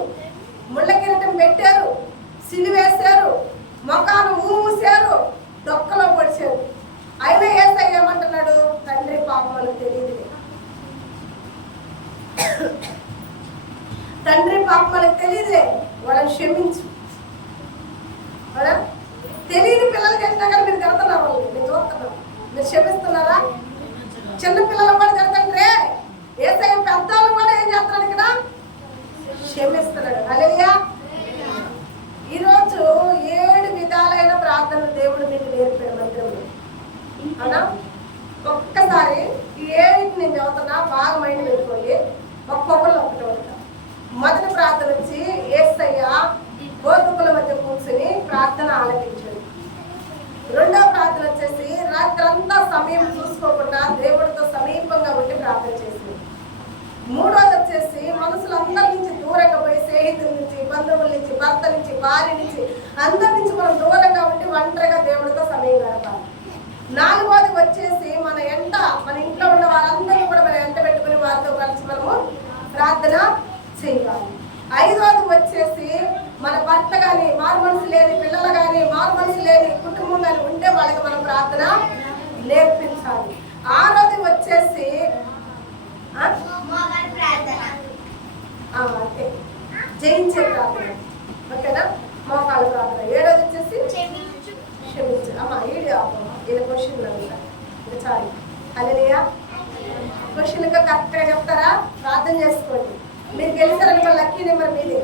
ముళ్ళ కిరీటం పెట్టారు, సిలువేశారు, మొఖాను మూసారు, దొక్కలో పొడిచారు. అయినా యేసయ్య ఏమంటున్నాడు? తండ్రి పాపం వాళ్ళకి తెలియదు, తండ్రి పాపం వాళ్ళకి తెలియదులే, వాళ్ళని క్షమించు. తెలియని పిల్లలు చేసినా కానీ మీరు కడుతున్నారు, వాళ్ళు మీరు చూస్తున్నారు, మీరు క్షమిస్తున్నారా? చిన్న పిల్లలు కూడా జరుగుతుంటే యేసయ్య పెద్దలు కూడా ఏం చేస్తున్నాడు? ఇక్కడ క్షమిస్తున్నాడు. హల్లెలూయా. ఈరోజు 7 విధాలైన ప్రార్థనలు దేవుడు మీకు నేర్పాడు మందిరంలో. అవునా? ఒక్కసారి ఈ 7 నేను చదువుతున్నా, బాగా మైండ్ పెట్టుకోండి. ఒక్కొక్కరు ఒకటి ఉంటా. మొదటి ప్రార్థన వచ్చి యేసయ్య గోధుమల మధ్య కూర్చుని ప్రార్థన ఆలపించాడు. రెండవ ప్రార్థన వచ్చేసి రాత్రంతా సమయం చూసుకోకుండా దేవుడితో సమీపంగా ఉండి ప్రార్థన చేసింది. మూడోది వచ్చేసి మనుషులందరి నుంచి దూరంగా పోయి, స్నేహితుల నుంచి, బంధువుల నుంచి, భర్త నుంచి, భార్య నుంచి, అందరి నుంచి మనం దూరంగా ఉండి ఒంటరిగా దేవుడితో సమయం గడపాలి. నాలుగోది వచ్చేసి మన ఇంట్లో ఉన్న వారందరినీ కూడా మనం ఎంట పెట్టుకుని వారితో కలిసి మనము ప్రార్థన చేయాలి. ఐదోది వచ్చేసి మన భర్త కానీ, మారు మనసు లేని పిల్లలు కానీ, మారు మనసు లేని కుటుంబం కానీ ఉంటే వాళ్ళకి మనం ప్రార్థన నేర్పించాలి. ఆరోది వచ్చేసి అంతే జయించే ప్రార్థన, ఓకేనా? మోకాళ్ళ ప్రార్థన. ఏడోది వచ్చేసి క్షమించు. అమ్మా ఈడ క్వశ్చన్ ఇంకా చాలు. హల్లెలూయా. క్వశ్చన్ కరెక్ట్గా చెప్తారా? ప్రార్థన చేసుకోండి. మీరు గెలిచారని లక్కీ నెంబర్ మీదే.